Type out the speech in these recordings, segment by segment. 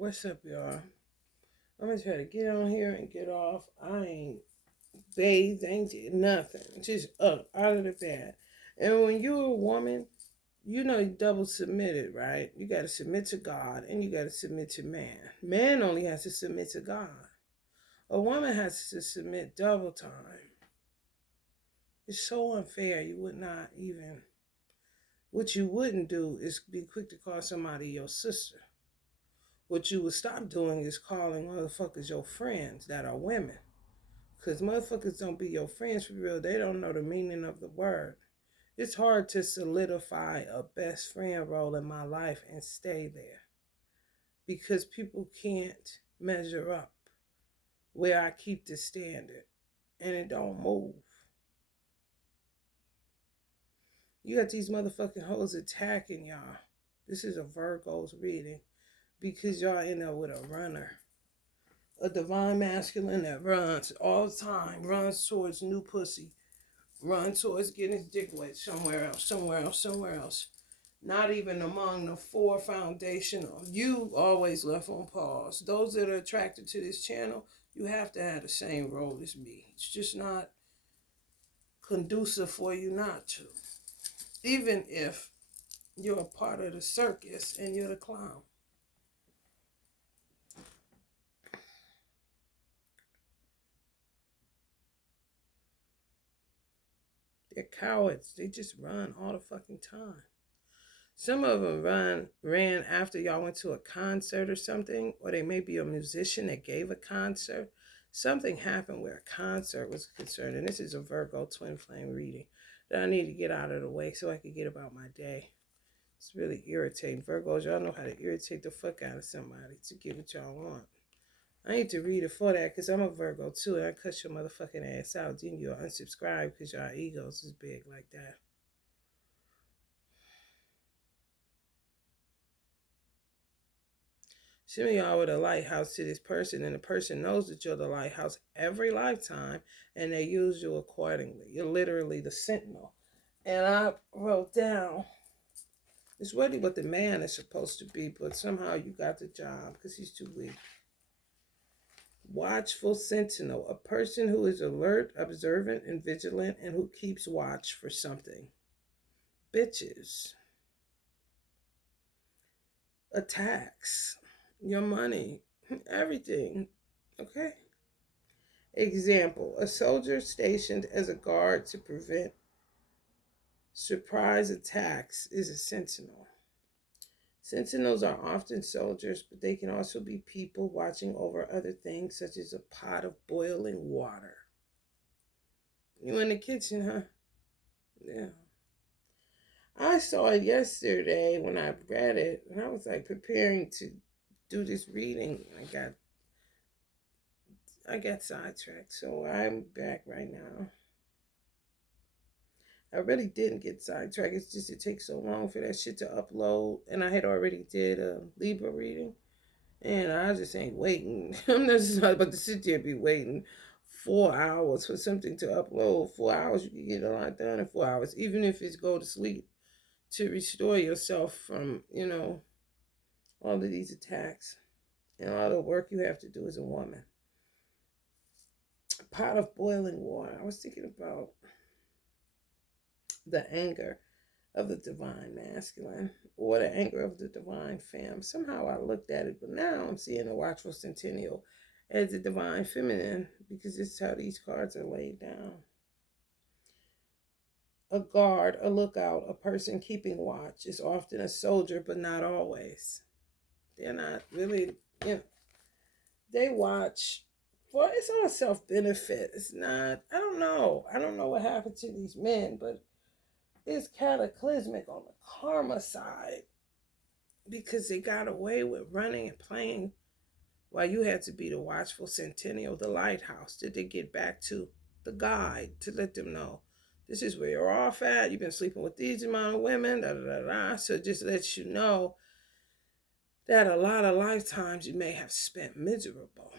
What's up, y'all? I'm gonna try to get on here and get off. I ain't bathed, ain't did nothing. Just up out of the bed. And when you're a woman, you know you double submitted, right? You gotta submit to God and you gotta submit to man. Man only has to submit to God. A woman has to submit double time. It's so unfair. You would not even. What you wouldn't do is be quick to call somebody your sister. What you would stop doing is calling motherfuckers your friends that are women. Because motherfuckers don't be your friends for real. They don't know the meaning of the word. It's hard to solidify a best friend role in my life and stay there. Because people can't measure up where I keep the standard. And it don't move. You got these motherfucking hoes attacking y'all. This is a Virgo's reading. Because y'all end up with a runner. A divine masculine that runs all the time, runs towards new pussy, runs towards getting his dick wet somewhere else, somewhere else, somewhere else. Not even among the four foundational. You always left on pause. Those that are attracted to this channel, you have to have the same role as me. It's just not conducive for you not to. Even if you're a part of the circus and you're the clown. They're cowards. They just run all the fucking time. Some of them ran after y'all went to a concert or something, or they may be a musician that gave a concert. Something happened where a concert was concerned, and this is a Virgo twin flame reading that I need to get out of the way so I can get about my day. It's really irritating. Virgos, y'all know how to irritate the fuck out of somebody to get what y'all want. I need to read it for that because I'm a Virgo too, and I cut your motherfucking ass out. Then you'll unsubscribe because your egos is big like that. Some of y'all were the lighthouse to this person, and the person knows that you're the lighthouse every lifetime, and they use you accordingly. You're literally the sentinel. And I wrote down, it's really what the man is supposed to be, but somehow you got the job because he's too weak. Watchful sentinel, a person who is alert, observant, and vigilant, and who keeps watch for something. Bitches. Attacks. Your money. Everything. Okay? Example, a soldier stationed as a guard to prevent surprise attacks is a sentinel. Sentinels are often soldiers, but they can also be people watching over other things, such as a pot of boiling water. You in the kitchen, huh? Yeah. I saw it yesterday when I read it, and I was like preparing to do this reading. I got sidetracked, so I'm back right now. I really didn't get sidetracked. It's just it takes so long for that shit to upload, and I had already did a Libra reading, and I just ain't waiting. I'm not just not about to sit there and be waiting 4 hours for something to upload. 4 hours, you can get a lot done in 4 hours, even if it's go to sleep, to restore yourself from, all of these attacks and all the work you have to do as a woman. A pot of boiling water. I was thinking about the anger of the divine masculine or the anger of the divine femme. Somehow I looked at it, but now I'm seeing the watchful centennial as the divine feminine because this is how these cards are laid down. A guard, a lookout, a person keeping watch is often a soldier, but not always. They're not really, they watch for, it's all self-benefit. It's not, I don't know what happened to these men, but it's cataclysmic on the karma side because they got away with running and playing while you had to be the watchful centennial, the lighthouse. Did they get back to the guide to let them know this is where you're off at? You've been sleeping with these amount of women, da da da da. So it just lets you know that a lot of lifetimes you may have spent miserable.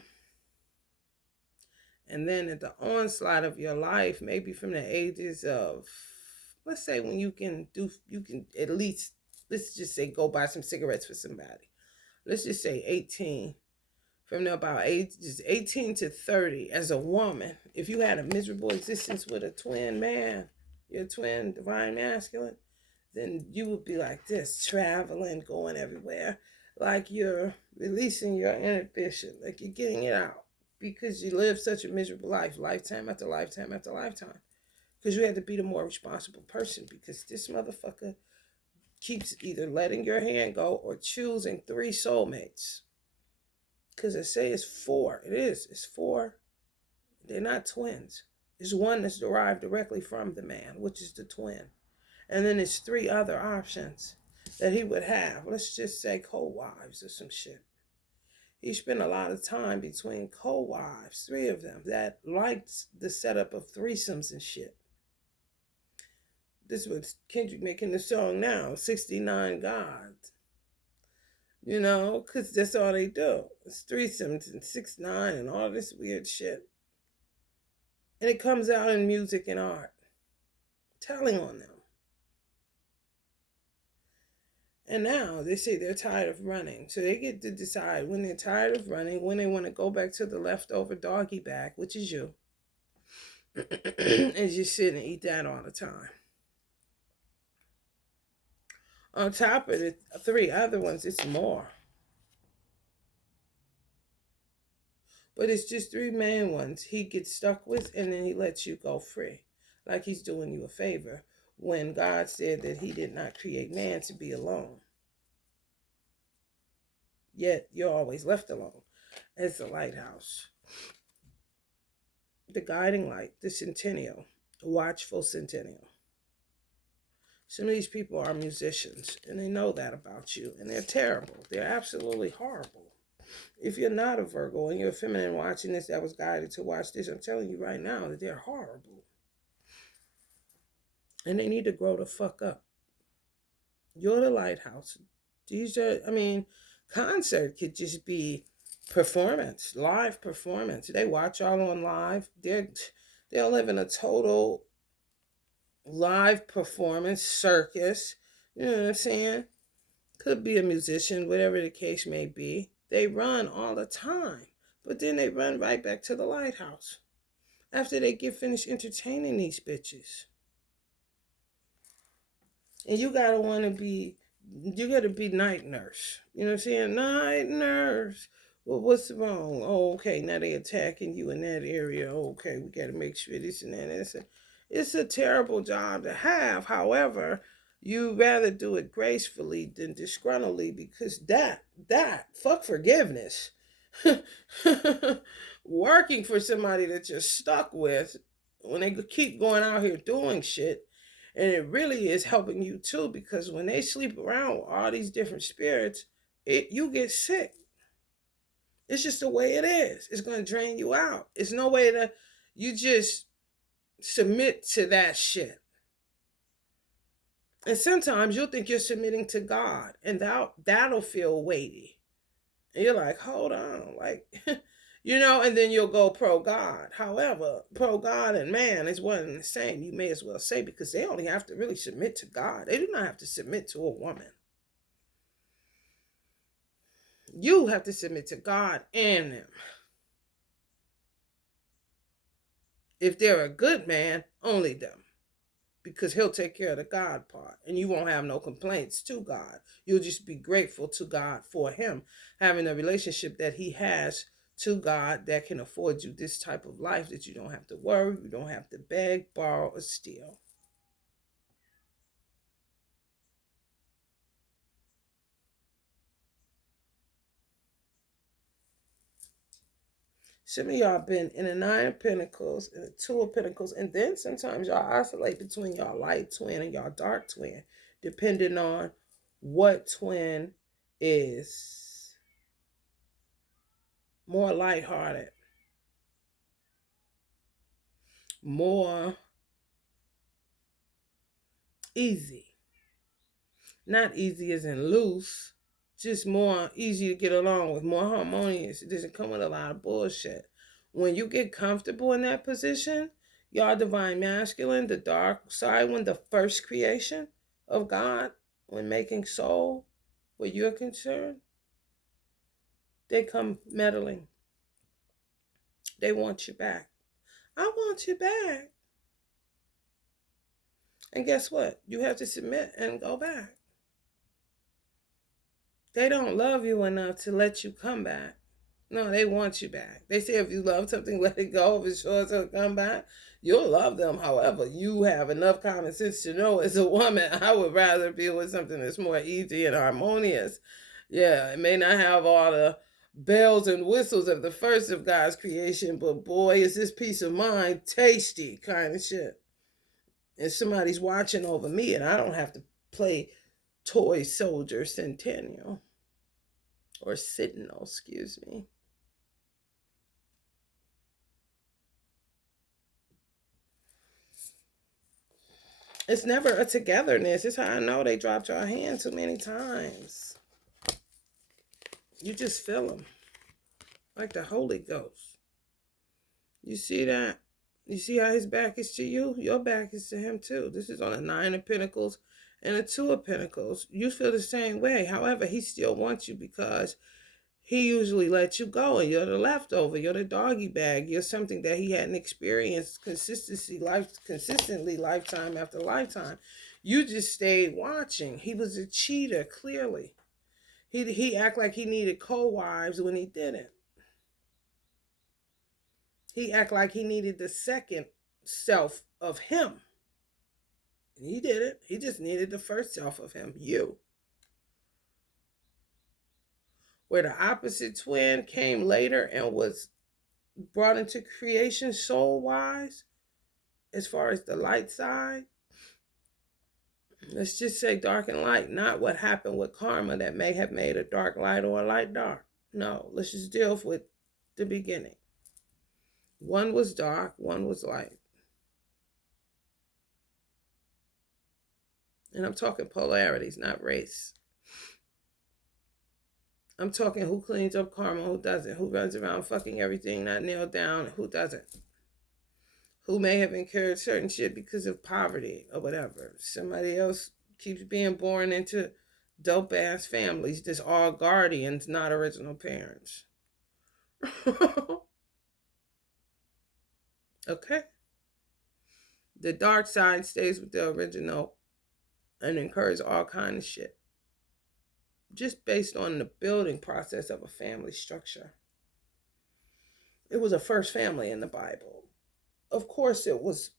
And then at the onslaught of your life, maybe from the ages of, let's say when you can at least, let's just say go buy some cigarettes for somebody. let's just say 18, from about ages 18 to 30, as a woman, if you had a miserable existence with a twin man, your twin divine masculine, then you would be like this, traveling, going everywhere, like you're releasing your inhibition, like you're getting it out because you lived such a miserable life, lifetime after lifetime after lifetime. Because you had to be the more responsible person because this motherfucker keeps either letting your hand go or choosing 3 soulmates. Because they say it's 4. It is. It's 4. They're not twins. There's one that's derived directly from the man, which is the twin. And then there's 3 other options that he would have. Let's just say co-wives or some shit. He spent a lot of time between co-wives, 3 of them, that liked the setup of threesomes and shit. This was Kendrick making the song now, 69 Gods. You know, because that's all they do. It's threesomes and 6ix9ine and all this weird shit. And it comes out in music and art. Telling on them. And now they say they're tired of running. So they get to decide when they're tired of running, when they want to go back to the leftover doggy bag, which is you. And just sit and eat that all the time. On top of the 3 other ones, it's more. But it's just 3 main ones he gets stuck with, and then he lets you go free. Like he's doing you a favor when God said that he did not create man to be alone. Yet you're always left alone as the lighthouse. The guiding light, the centennial, the watchful centennial. Some of these people are musicians, and they know that about you, and they're terrible. They're absolutely horrible. If you're not a Virgo and you're a feminine watching this that was guided to watch this, I'm telling you right now that they're horrible. And they need to grow the fuck up. You're the lighthouse. These are, concert could just be performance, live performance. They watch all on live. They'll live in a total live performance circus. You know what I'm saying? Could be a musician, whatever the case may be. They run all the time, but then they run right back to the lighthouse after they get finished entertaining these bitches. And you gotta be night nurse. You know what I'm saying? Night nurse. Well, what's wrong? Oh, okay, now they attacking you in that area. Okay, we gotta make sure this and that. It's a terrible job to have. However, you rather do it gracefully than disgruntledly, because fuck forgiveness. Working for somebody that you're stuck with when they keep going out here doing shit. And it really is helping you too, because when they sleep around with all these different spirits, you get sick. It's just the way it is. It's going to drain you out. It's no way to, you just submit to that shit. And sometimes you'll think you're submitting to God, and that'll feel weighty. And you're like, hold on, like, and then you'll go pro-God. However, pro-God and man is one and the same, you may as well say, because they only have to really submit to God. They do not have to submit to a woman. You have to submit to God and them. If they're a good man, only them. Because he'll take care of the God part. And you won't have no complaints to God. You'll just be grateful to God for him having a relationship that he has to God that can afford you this type of life, that you don't have to worry, you don't have to beg, borrow, or steal. Some of y'all been in the 9 of Pentacles and the 2 of Pentacles, and then sometimes y'all oscillate between y'all light twin and y'all dark twin, depending on what twin is more lighthearted, more easy. Not easy as in loose, just more easy to get along with, more harmonious. It doesn't come with a lot of bullshit. When you get comfortable in that position, y'all divine masculine, the dark side one, the first creation of God when making soul, where you're concerned, they come meddling. They want you back. I want you back. And guess what? You have to submit and go back. They don't love you enough to let you come back. No, they want you back. They say if you love something, let it go. If it's sure to come back, you'll love them. However, you have enough common sense to know as a woman, I would rather be with something that's more easy and harmonious. Yeah, it may not have all the bells and whistles of the first of God's creation, but boy, is this peace of mind tasty kind of shit. And somebody's watching over me, and I don't have to play toy soldier centennial or sentinel, excuse me. It's never a togetherness. It's how I know they dropped your hand too many times. You just feel them like the Holy Ghost. You see that? You see how his back is to you? Your back is to him too. This is on a 9 of Pentacles and a 2 of Pentacles. You feel the same way. However, he still wants you because he usually lets you go, and you're the leftover. You're the doggy bag. You're something that he hadn't experienced consistently, lifetime after lifetime. You just stayed watching. He was a cheater, clearly. He act like he needed co-wives when he didn't. He act like he needed the second self of him. And he didn't. He just needed the first self of him, you. Where the opposite twin came later and was brought into creation soul-wise, as far as the light side, let's just say dark and light, not what happened with karma that may have made a dark light or a light dark. No, let's just deal with the beginning. One was dark, one was light. And I'm talking polarities, not race. I'm talking who cleans up karma, who doesn't, who runs around fucking everything not nailed down, who doesn't. Who may have incurred certain shit because of poverty or whatever. Somebody else keeps being born into dope ass families, just all guardians, not original parents. Okay? The dark side stays with the original and incurs all kind of shit. Just based on the building process of a family structure. It was a first family in the Bible. Of course, it was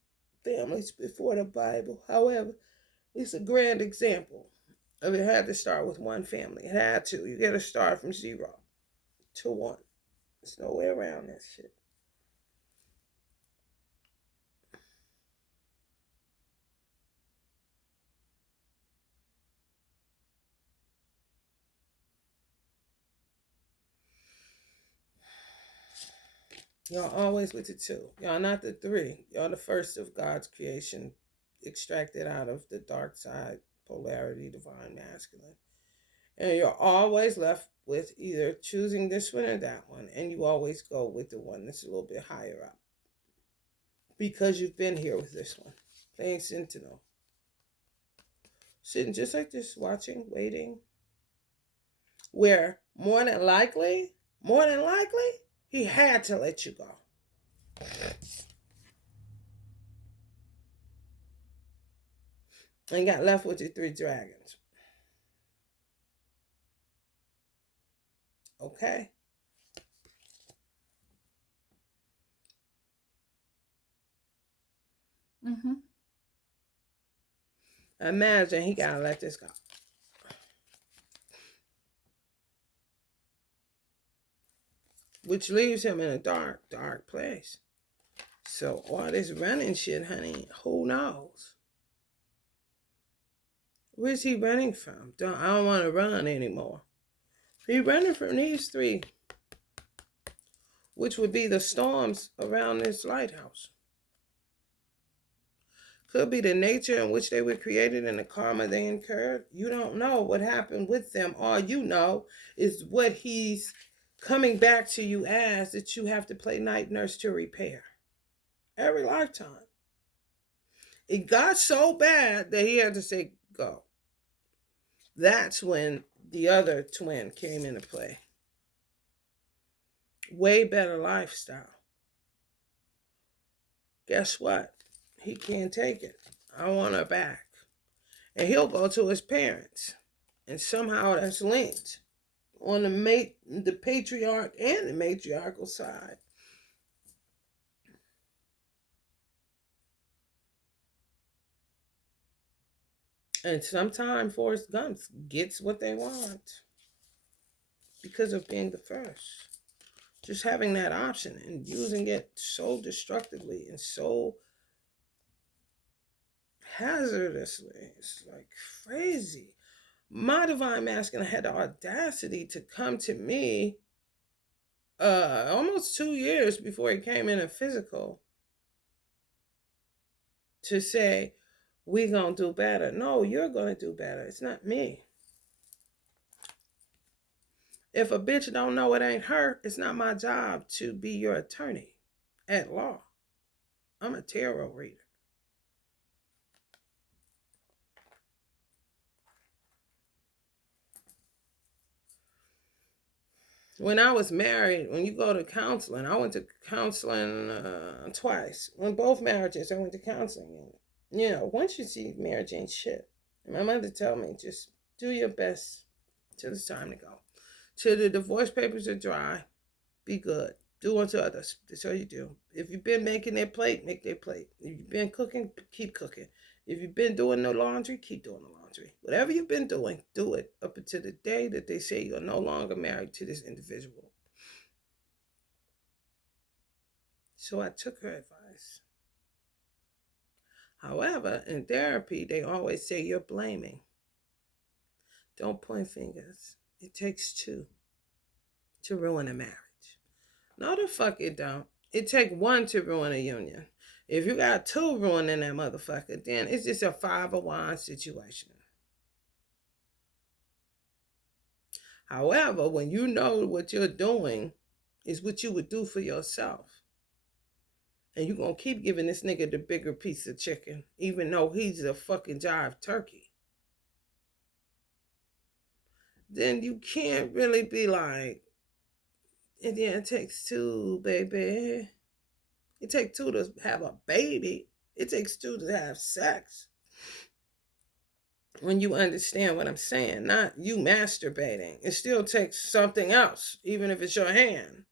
families before the Bible. However, it's a grand example of it had to start with one family. It had to. You got to start from 0 to 1. There's no way around that shit. Y'all always with the 2. Y'all not the 3. Y'all the first of God's creation, extracted out of the dark side, polarity, divine masculine. And you're always left with either choosing this one or that one. And you always go with the one that's a little bit higher up. Because you've been here with this one. Playing Sentinel. Sitting just like this, watching, waiting. Where more than likely, he had to let you go. And got left with the 3 dragons. Okay? Imagine he gotta let this go. Which leaves him in a dark, dark place. So all this running shit, honey, who knows? Where's he running from? I don't want to run anymore. He's running from these 3, which would be the storms around this lighthouse. Could be the nature in which they were created and the karma they incurred. You don't know what happened with them. All you know is what he's coming back to you as, that you have to play night nurse to repair. Every lifetime. It got so bad that he had to say, go. That's when the other twin came into play. way better lifestyle. Guess what? He can't take it. I want her back. And he'll go to his parents. And somehow that's linked on the patriarch and the matriarchal side. And sometimes Forrest Gump gets what they want because of being the first. Just having that option and using it so destructively and so hazardously. It's like crazy. My divine masculine had the audacity to come to me almost 2 years before he came in a physical to say, we gonna do better. No, you're gonna do better. It's not me. If a bitch don't know it ain't her, it's not my job to be your attorney at law. I'm a tarot reader. When I was married, when you go to counseling, I went to counseling twice. On both marriages, I went to counseling. And, once you see marriage ain't shit. And my mother told me, just do your best till it's time to go. Till the divorce papers are dry, be good. Do unto others. That's all you do. If you've been making their plate, make their plate. If you've been cooking, keep cooking. If you've been doing the laundry, keep doing the laundry. Whatever you've been doing, do it up until the day that they say you're no longer married to this individual. So I took her advice. However, in therapy, they always say you're blaming. Don't point fingers. It takes two to ruin a marriage. No, the fuck it don't. It take one to ruin a union. If you got two ruining that motherfucker, then it's just a 5 of wands situation. However, when you know what you're doing is what you would do for yourself, and you're going to keep giving this nigga the bigger piece of chicken, even though he's a fucking jive turkey, then you can't really be like, and then it takes two, baby. It takes two to have a baby. It takes two to have sex. When you understand what I'm saying, not you masturbating. It still takes something else, even if it's your hand.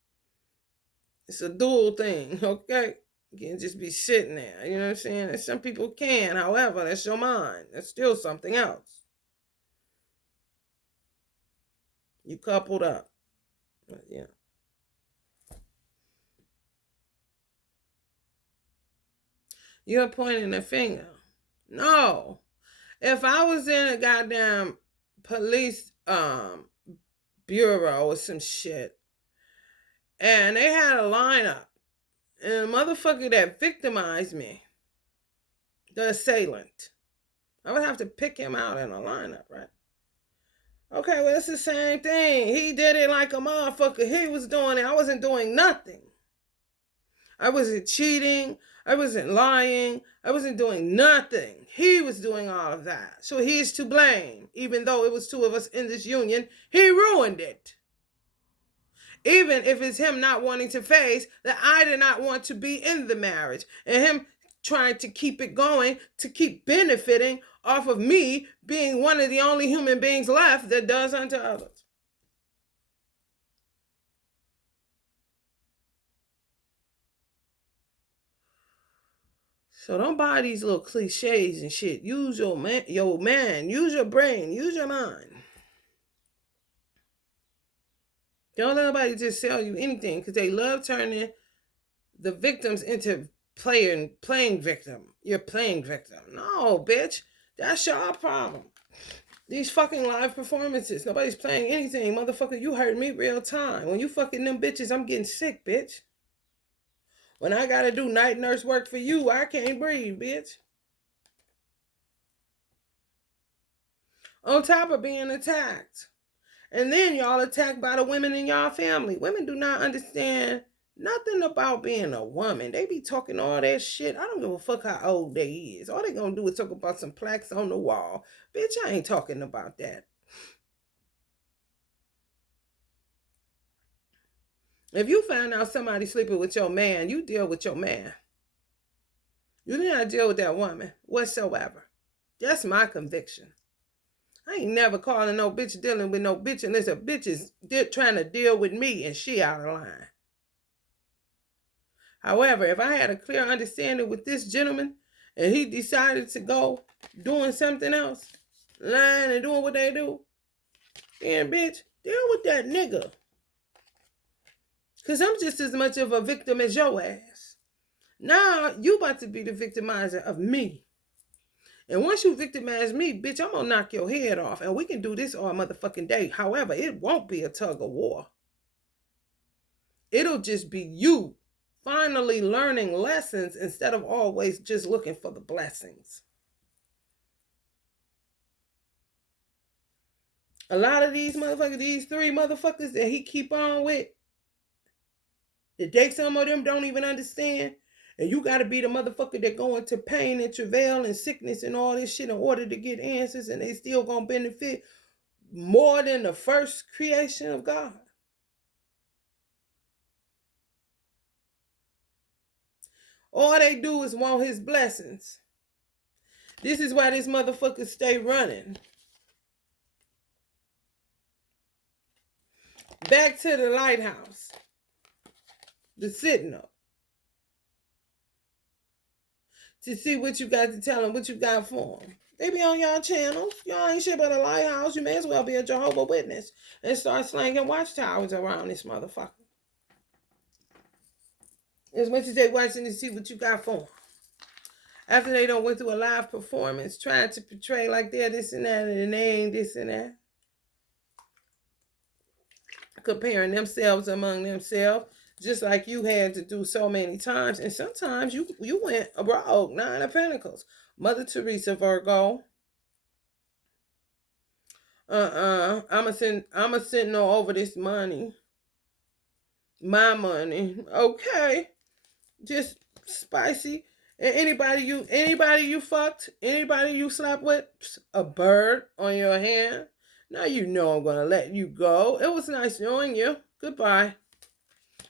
It's a dual thing, okay? You can't just be sitting there, you know what I'm saying? And some people can, however, that's your mind. That's still something else. You coupled up. Yeah. You're pointing a finger. No. If I was in a goddamn police bureau or some shit, and they had a lineup, and a motherfucker that victimized me, the assailant, I would have to pick him out in a lineup, right? Okay, well, it's the same thing. He did it like a motherfucker. He was doing it. I wasn't doing nothing. I wasn't cheating. I wasn't lying. I wasn't doing nothing. He was doing all of that. So he's to blame. Even though it was two of us in this union, he ruined it. Even if it's him not wanting to face that I did not want to be in the marriage, and him trying to keep it going, to keep benefiting off of me being one of the only human beings left that does unto others. So don't buy these little cliches and shit. Use your man, use your brain, use your mind. Don't let nobody just sell you anything, because they love turning the victims into playing victim. You're playing victim. No, bitch. That's your problem. These fucking live performances. Nobody's playing anything. Motherfucker, you heard me real time. When you fucking them bitches, I'm getting sick, bitch. When I gotta do night nurse work for you, I can't breathe, bitch. On top of being attacked. And then y'all attacked by the women in y'all family. Women do not understand nothing about being a woman. They be talking all that shit. I don't give a fuck how old they is. All they gonna do is talk about some plaques on the wall. Bitch, I ain't talking about that. If you find out somebody sleeping with your man, you deal with your man. You do not deal with that woman whatsoever. That's my conviction. I ain't never calling no bitch dealing with no bitch unless a bitch is trying to deal with me and she out of line. However, if I had a clear understanding with this gentleman and he decided to go doing something else, lying and doing what they do, then bitch, deal with that nigga. Because I'm just as much of a victim as your ass. Now, you about to be the victimizer of me. And once you victimize me, bitch, I'm going to knock your head off. And we can do this all motherfucking day. However, it won't be a tug of war. It'll just be you finally learning lessons instead of always just looking for the blessings. A lot of these motherfuckers, these three motherfuckers that he keep on with, that some of them don't even understand. And you got to be the motherfucker that go into pain and travail and sickness and all this shit in order to get answers, and they still gonna benefit more than the first creation of God. All they do is want his blessings. This is why this motherfucker stay running. Back to the lighthouse. The sitting up. To see what you got to tell them, what you got for them. They be on y'all channels. Y'all ain't shit but a lighthouse. You may as well be a Jehovah's Witness and start slanging watchtowers around this motherfucker. As much as they watching to see what you got for them. After they done went through a live performance trying to portray like they're this and that and they ain't this and that. Comparing themselves among themselves. Just like you had to do so many times. And sometimes you went abroad. 9 of Pentacles. Mother Teresa, Virgo. I'm a sentinel over this money. My money. Okay. Just spicy. And anybody you fucked, anybody you slept with, a bird on your hand. Now you know I'm going to let you go. It was nice knowing you. Goodbye.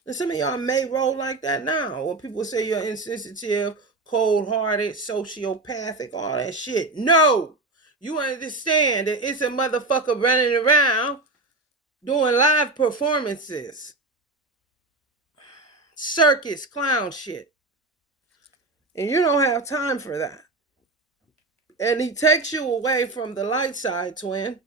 And some of y'all may roll like that now. When people say you're insensitive, cold-hearted, sociopathic, all that shit. No! You understand that it's a motherfucker running around doing live performances. Circus, clown shit. And you don't have time for that. And he takes you away from the light side, twin.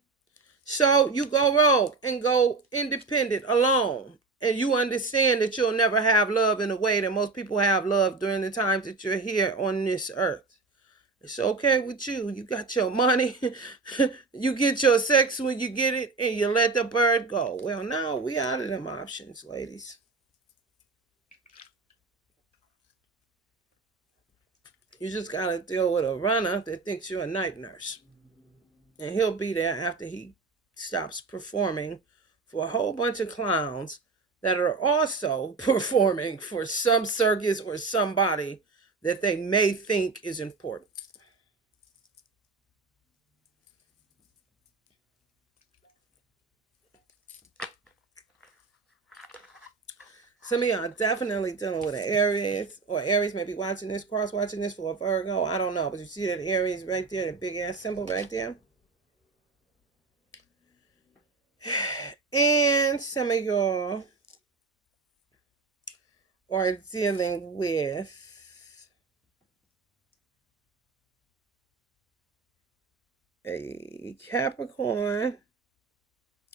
So you go rogue and go independent, alone. And you understand that you'll never have love in the way that most people have love during the times that you're here on this earth. It's okay with you. You got your money. You get your sex when you get it, and you let the bird go. Well, now we out of them options, ladies. You just got to deal with a runner that thinks you're a night nurse. And he'll be there after he stops performing for a whole bunch of clowns that are also performing for some circus or somebody that they may think is important. Some of y'all definitely dealing with an Aries, or Aries may be watching this, cross-watching this for a Virgo. I don't know, but you see that Aries right there, the big-ass symbol right there? And some of y'all are dealing with a Capricorn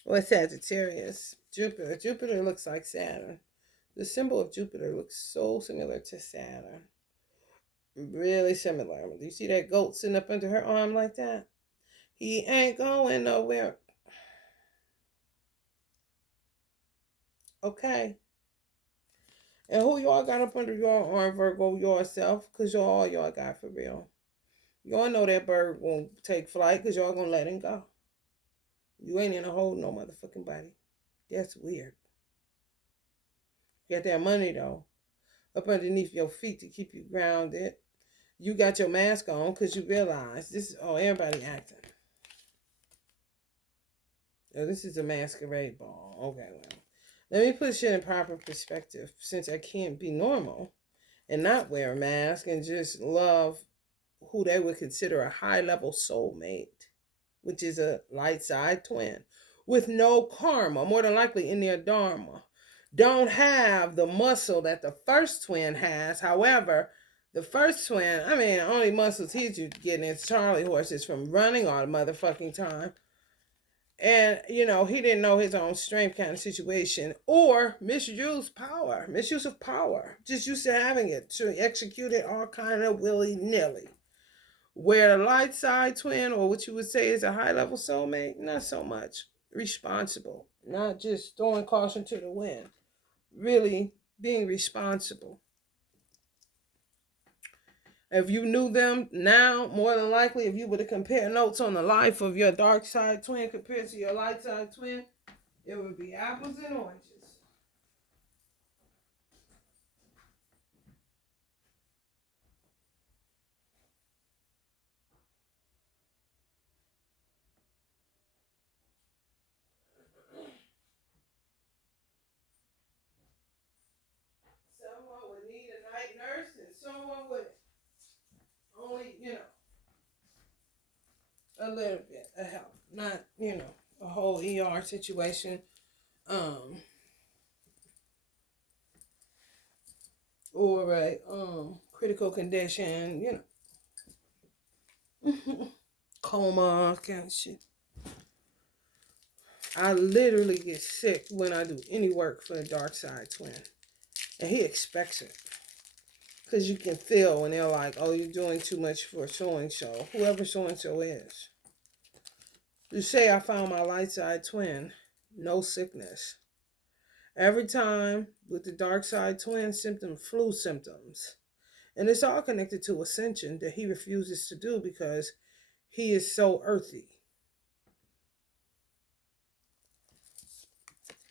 or Sagittarius. Jupiter looks like Saturn. The symbol of Jupiter looks so similar to Saturn. Really similar. Do you see that goat sitting up under her arm like that? He ain't going nowhere. Okay. And who y'all got up under your arm, Virgo? Yourself, because y'all got for real. Y'all know that bird won't take flight because y'all gonna let him go. You ain't in a hole no motherfucking body. That's weird. You got that money though, up underneath your feet to keep you grounded. You got your mask on because you realize this is, everybody acting. Oh, this is a masquerade ball. Okay, well. Let me put shit in proper perspective, since I can't be normal and not wear a mask and just love who they would consider a high level soulmate, which is a light side twin with no karma, more than likely in their dharma. Don't have the muscle that the first twin has. However, the first twin, I mean, only muscles he's getting is Charlie horses from running all the motherfucking time. And, he didn't know his own strength kind of situation, or misuse of power, just used to having it to execute it all kind of willy-nilly. Where the light side twin, or what you would say is a high level soulmate, not so much responsible, not just throwing caution to the wind, really being responsible. If you knew them now, more than likely, if you were to compare notes on the life of your dark side twin compared to your light side twin, it would be apples and oranges. Someone would need a night nurse, and someone would only, a little bit of help, not, a whole ER situation. Or a critical condition, coma kind of shit. I literally get sick when I do any work for the dark side twin, and he expects it, because you can feel when they're like, "Oh, you're doing too much for so and so," whoever so and so is. You say I found my light side twin, no sickness. Every time with the dark side twin symptom, flu symptoms. And it's all connected to ascension that he refuses to do because he is so earthy.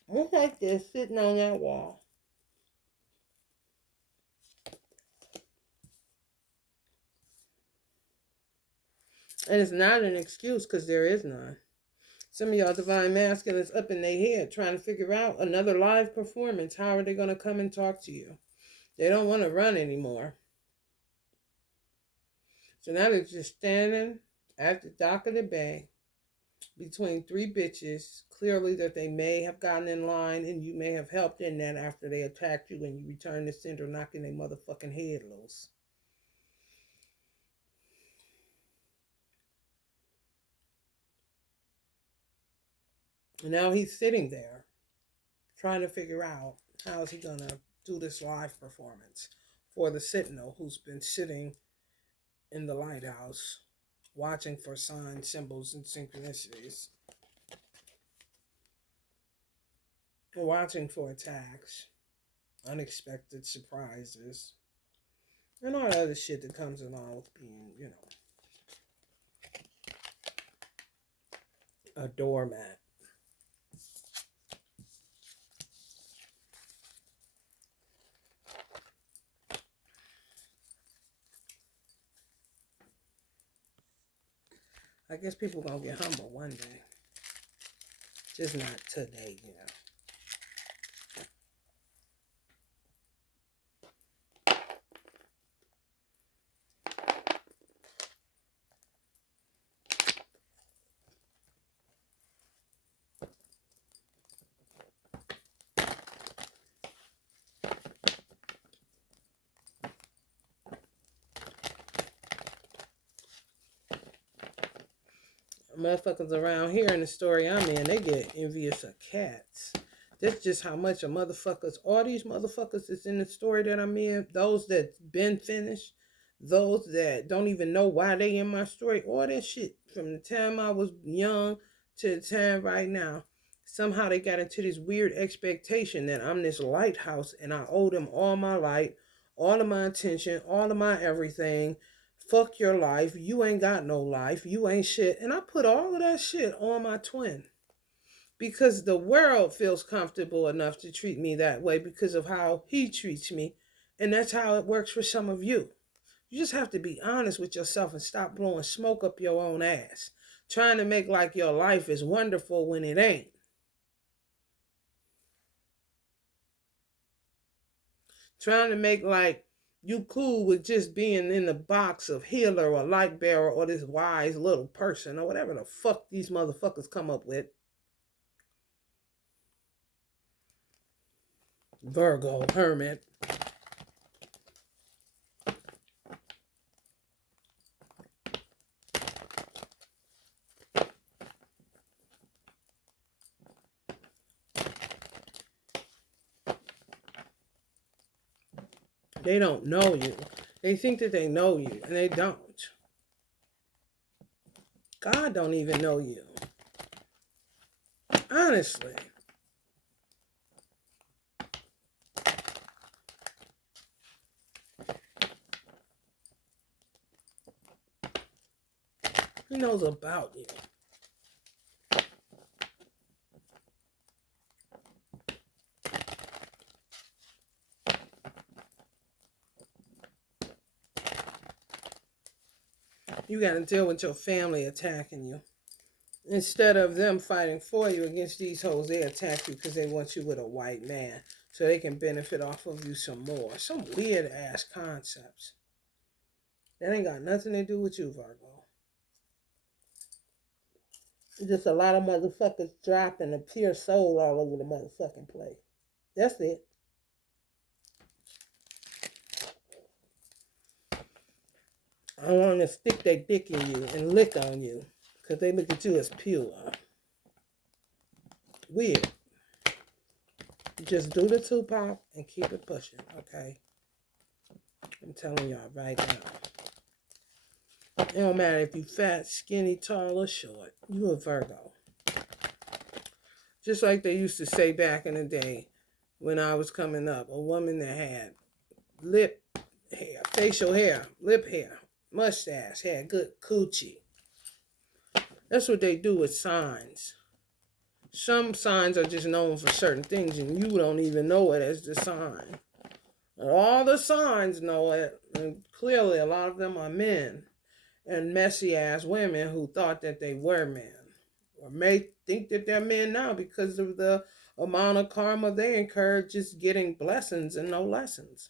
Look like this sitting on that wall. And it's not an excuse, because there is none. Some of y'all divine masculines up in their head trying to figure out another live performance. How are they going to come and talk to you? They don't want to run anymore. So now they're just standing at the dock of the bay between three bitches, clearly that they may have gotten in line and you may have helped in that after they attacked you and you returned the sender, knocking their motherfucking head loose. And now he's sitting there trying to figure out how is he going to do this live performance for the Sentinel, who's been sitting in the lighthouse watching for signs, symbols, and synchronicities. Watching for attacks, unexpected surprises, and all the other shit that comes along with being, a doormat. I guess people gonna get humble one day. Just not today, Motherfuckers around here in the story I'm in, they get envious of cats. That's just how much of motherfuckers, all these motherfuckers that's in the story that I'm in, those that been finished, those that don't even know why they in my story, all that shit from the time I was young to the time right now. Somehow they got into this weird expectation that I'm this lighthouse and I owe them all my light, all of my attention, all of my everything. Fuck your life. You ain't got no life. You ain't shit. And I put all of that shit on my twin, because the world feels comfortable enough to treat me that way because of how he treats me. And that's how it works for some of you. You just have to be honest with yourself and stop blowing smoke up your own ass, trying to make like your life is wonderful when it ain't. Trying to make like you cool with just being in the box of healer or light bearer or this wise little person or whatever the fuck these motherfuckers come up with. Virgo, hermit. They don't know you. They think that they know you, and they don't. God don't even know you. Honestly. He knows about you. You got to deal with your family attacking you. Instead of them fighting for you against these hoes, they attack you because they want you with a white man so they can benefit off of you some more. Some weird ass concepts. That ain't got nothing to do with you, Virgo. Just a lot of motherfuckers dropping a pure soul all over the motherfucking place. That's it. I want to stick their dick in you and lick on you because they look at you as pure. Weird. Just do the Tupac and keep it pushing, okay? I'm telling y'all right now. It don't matter if you fat, skinny, tall, or short. You a Virgo. Just like they used to say back in the day when I was coming up. A woman that had lip hair, facial hair, lip hair, mustache, had good coochie. That's what they do with signs. Some signs are just known for certain things and you don't even know it as the sign. And all the signs know it, and clearly a lot of them are men and messy ass women who thought that they were men. Or may think that they're men now because of the amount of karma they incurred just getting blessings and no lessons.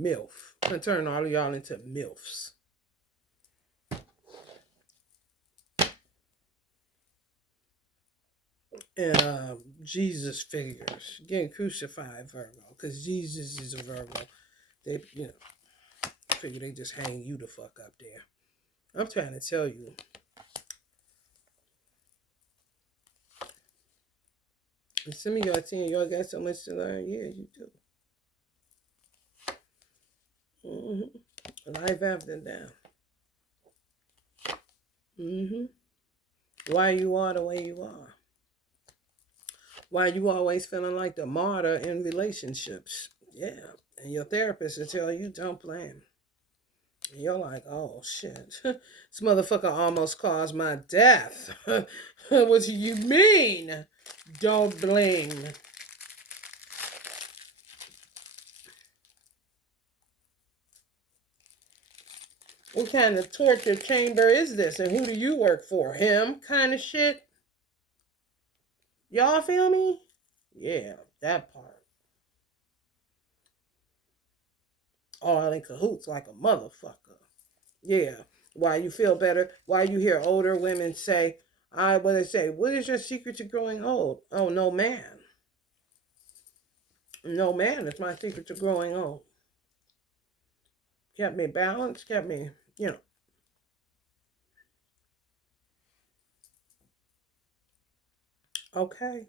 MILF. I'm going to turn all of y'all into MILFs. And Jesus figures. Getting crucified, Virgo. Because Jesus is a Virgo. They, figure they just hang you the fuck up there. I'm trying to tell you. And some of y'all saying y'all got so much to learn. Yeah, you do. Life after death. Why you are the way you are. Why you always feeling like the martyr in relationships. Yeah. And your therapist will tell you don't blame. And you're like, oh shit. This motherfucker almost caused my death. What do you mean? Don't blame. What kind of torture chamber is this? And who do you work for? Him kind of shit? Y'all feel me? Yeah, that part. All in cahoots like a motherfucker. Yeah. Why you feel better? Why you hear older women say, what they say, what is your secret to growing old? Oh, no man. No man is my secret to growing old. Kept me balanced, kept me, Okay.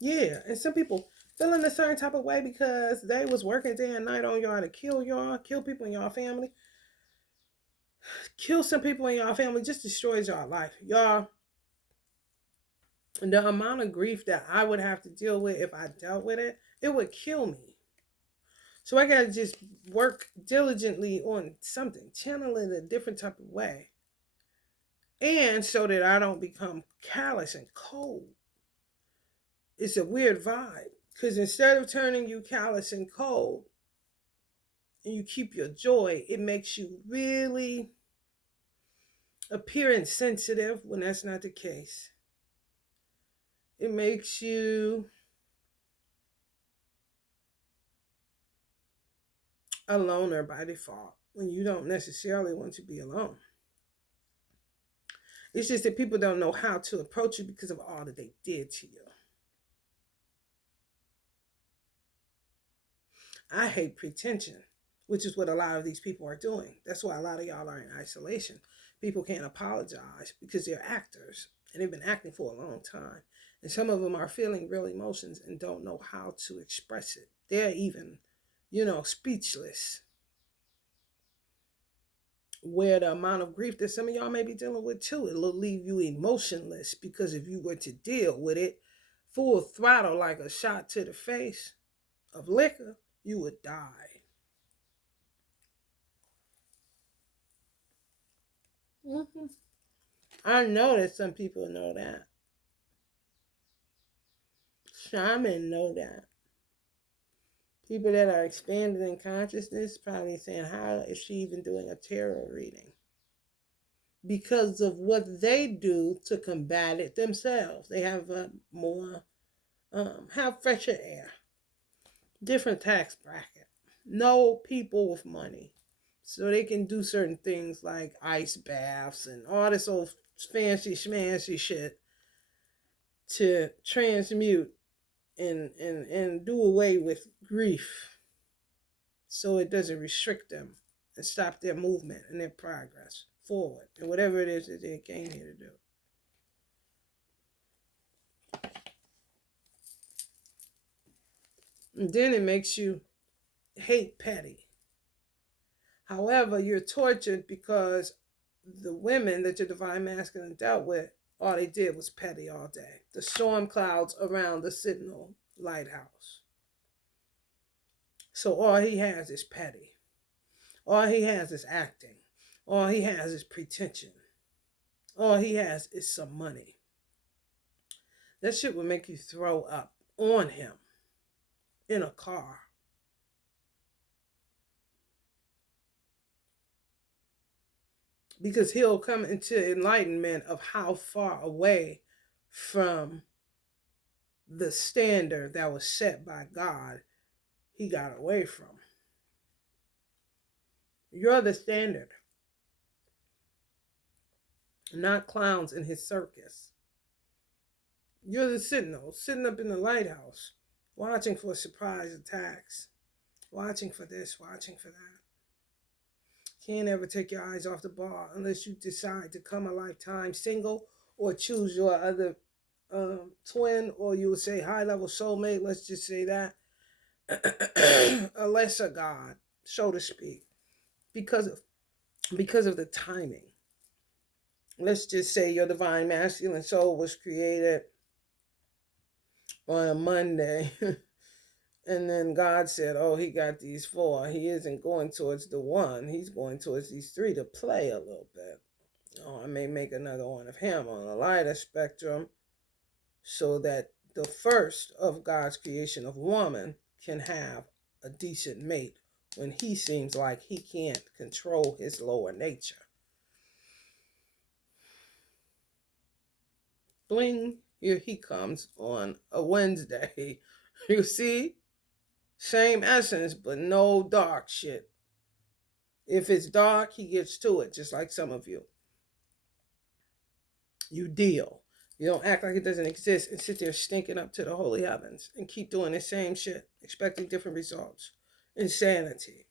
Yeah. And some people feeling a certain type of way because they was working day and night on y'all to kill y'all, kill people in y'all family. Kill some people in y'all family, just destroys y'all life. Y'all, the amount of grief that I would have to deal with if I dealt with it, it would kill me. So I gotta just work diligently on something, channel it a different type of way. And so that I don't become callous and cold. It's a weird vibe. Because instead of turning you callous and cold, and you keep your joy, it makes you really appear insensitive when that's not the case. It makes you a loner by default when you don't necessarily want to be alone. It's just that people don't know how to approach you because of all that they did to you. I hate pretension, which is what a lot of these people are doing. That's why a lot of y'all are in isolation. People can't apologize because they're actors and they've been acting for a long time. And some of them are feeling real emotions and don't know how to express it. They're even, speechless. Where the amount of grief that some of y'all may be dealing with too, it'll leave you emotionless, because if you were to deal with it full throttle like a shot to the face of liquor, you would die. Mm-hmm. I know that some people know that. Shaman know that. People that are expanded in consciousness probably saying, how is she even doing a tarot reading? Because of what they do to combat it themselves. They have have fresher air, different tax bracket, no people with money. So they can do certain things like ice baths and all this old fancy schmancy shit to transmute and do away with grief, so it doesn't restrict them and stop their movement and their progress forward and whatever it is that they came here to do. And then it makes you hate petty. However, you're tortured because the women that your divine masculine dealt with, all they did was petty all day. The storm clouds around the Sentinel lighthouse. So all he has is petty. All he has is acting. All he has is pretension. All he has is some money. That shit would make you throw up on him in a car. Because he'll come into enlightenment of how far away from the standard that was set by God he got away from. You're the standard, not clowns in his circus. You're the sentinel sitting up in the lighthouse, watching for surprise attacks, watching for this, watching for that. Can't ever take your eyes off the ball unless you decide to come a lifetime single or choose your other twin, or you would say high level soulmate, let's just say that. A lesser God, so to speak, because of the timing. Let's just say your divine masculine soul was created on a Monday. And then God said, oh, he got these 4. He isn't going towards the 1. He's going towards these 3 to play a little bit. Oh, I may make another one of him on a lighter spectrum so that the first of God's creation of woman can have a decent mate when he seems like he can't control his lower nature. Bling, here he comes on a Wednesday. You see? Same essence, but no dark shit. If it's dark, he gets to it, just like some of you. You deal. You don't act like it doesn't exist and sit there stinking up to the holy heavens and keep doing the same shit, expecting different results. Insanity.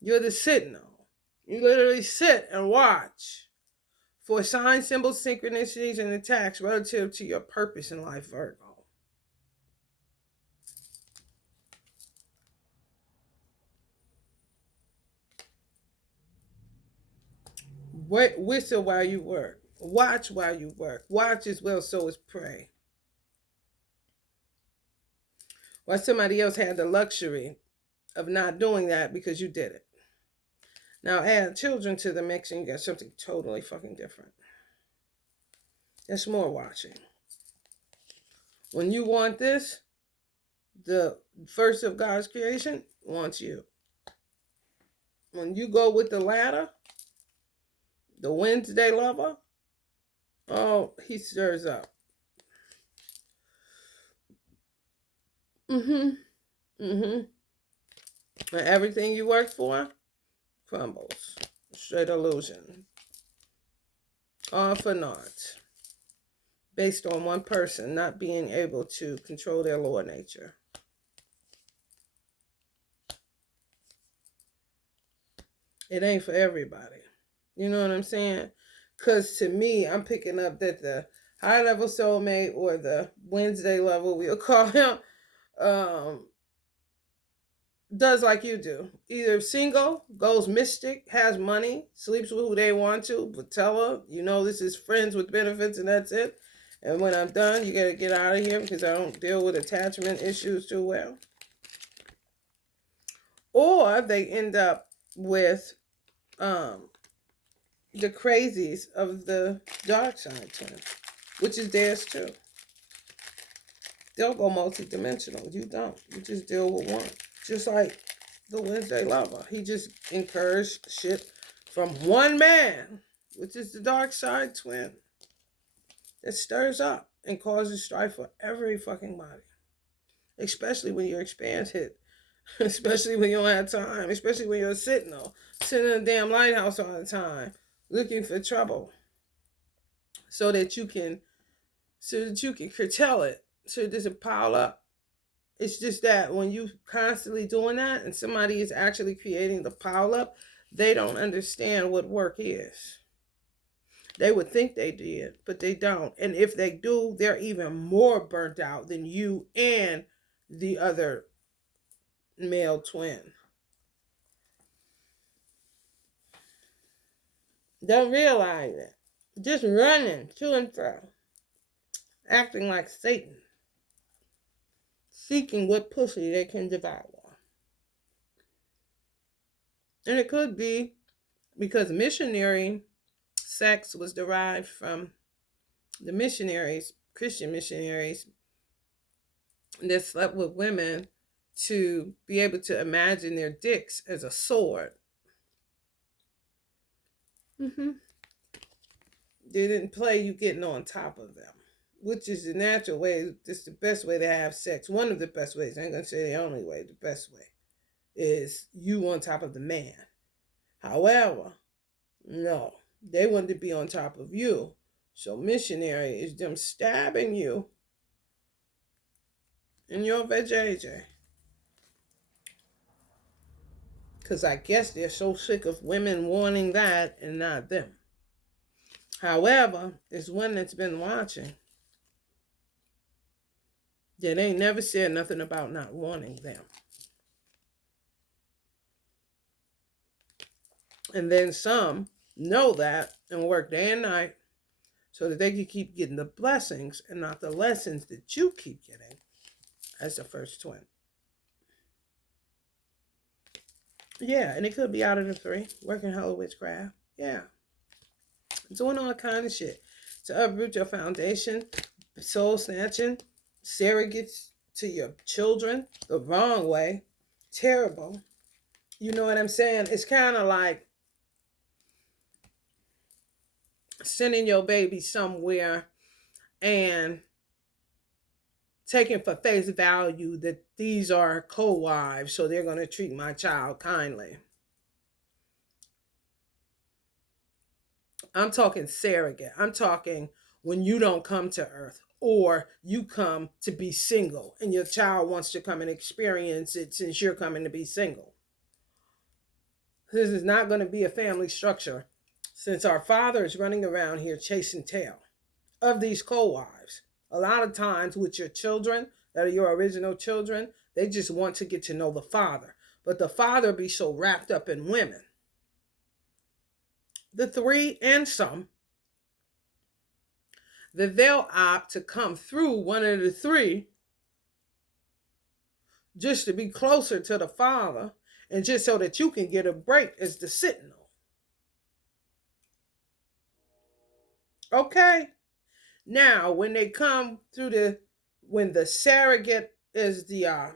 You're the sentinel. You literally sit and watch for signs, symbols, synchronicities, and attacks relative to your purpose in life, Virgo. Whistle while you work. Watch while you work. Watch as well, so is pray. While somebody else had the luxury of not doing that because you did it. Now add children to the mix and you got something totally fucking different. That's more watching. When you want this, the first of God's creation wants you. When you go with the ladder, the Wednesday lover, oh, he stirs up. And everything you work for crumbles. Straight illusion. All for naught. Based on one person not being able to control their lower nature. It ain't for everybody. You know what I'm saying? Because to me, I'm picking up that the high level soulmate or the Wednesday level, we'll call him, does like you do. Either single, goes mystic, has money, sleeps with who they want to, but tell her, you know, this is friends with benefits and that's it. And when I'm done, you got to get out of here because I don't deal with attachment issues too well. Or they end up with the crazies of the dark side twin, which is theirs too. They'll go multi-dimensional. You don't. You just deal with one. Just like the Wednesday lover. He just encouraged shit from one man, which is the dark side twin. That stirs up and causes strife for every fucking body. Especially when your expanse hit. Especially when you don't have time. Especially when you're sitting in a damn lighthouse all the time. Looking for trouble. So that you can curtail it. So it doesn't pile up. It's just that when you constantly doing that and somebody is actually creating the pile up, they don't understand what work is. They would think they did, but they don't. And if they do, they're even more burnt out than you and the other male twin. Don't realize it. Just running to and fro. Acting like Satan. Seeking what pussy they can devour. And it could be because missionary sex was derived from the missionaries, Christian missionaries, that slept with women to be able to imagine their dicks as a sword. They didn't play you getting on top of them, which is the natural way. It's the best way to have sex. One of the best ways. I ain't gonna say the only way. The best way is you on top of the man. However, no, they wanted to be on top of you. So missionary is them stabbing you in your vajayjay. Because I guess they're so sick of women wanting that and not them. However, there's one that's been watching that ain't never said nothing about not wanting them. And then some know that and work day and night so that they can keep getting the blessings and not the lessons that you keep getting as the first twin. Yeah, and it could be out of the three, working hella witchcraft. Yeah. Doing all kind of shit to uproot your foundation, soul snatching, surrogates to your children the wrong way. Terrible. You know what I'm saying? It's kind of like sending your baby somewhere and taking for face value that these are co-wives, so they're going to treat my child kindly. I'm talking surrogate. I'm talking when you don't come to earth or you come to be single and your child wants to come and experience it since you're coming to be single. This is not going to be a family structure since our father is running around here chasing tail of these co-wives. A lot of times with your children that are your original children, they just want to get to know the father. But the father be so wrapped up in women. The three and some, that they'll opt to come through one of the three just to be closer to the father and just so that you can get a break as the sentinel. Okay? Now, when they come through when the surrogate is the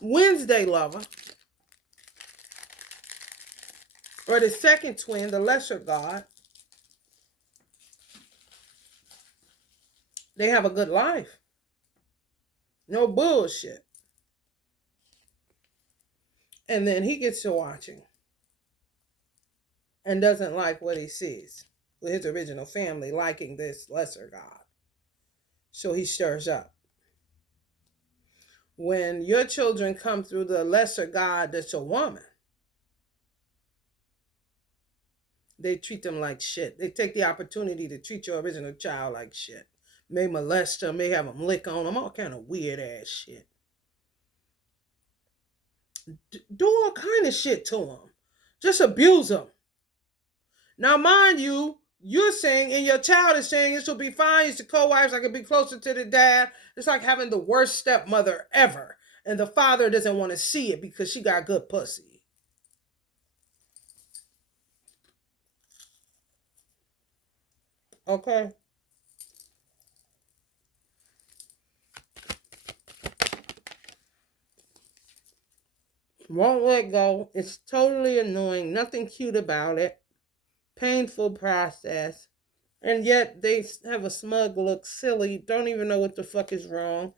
Wednesday lover, or the second twin, the lesser god, they have a good life. No bullshit. And then he gets to watching and doesn't like what he sees with his original family liking this lesser god. So he stirs up. When your children come through the lesser god that's a woman, they treat them like shit. They take the opportunity to treat your original child like shit. May molest them, may have them lick on them, all kind of weird ass shit. Do all kind of shit to them. Just abuse them. Now, mind you, you're saying, and your child is saying, this will be fine. It's the co-wives. I can be closer to the dad. It's like having the worst stepmother ever. And the father doesn't want to see it because she got good pussy. Okay? Won't let go. It's totally annoying. Nothing cute about it. Painful process. And yet they have a smug look, silly, don't even know what the fuck is wrong.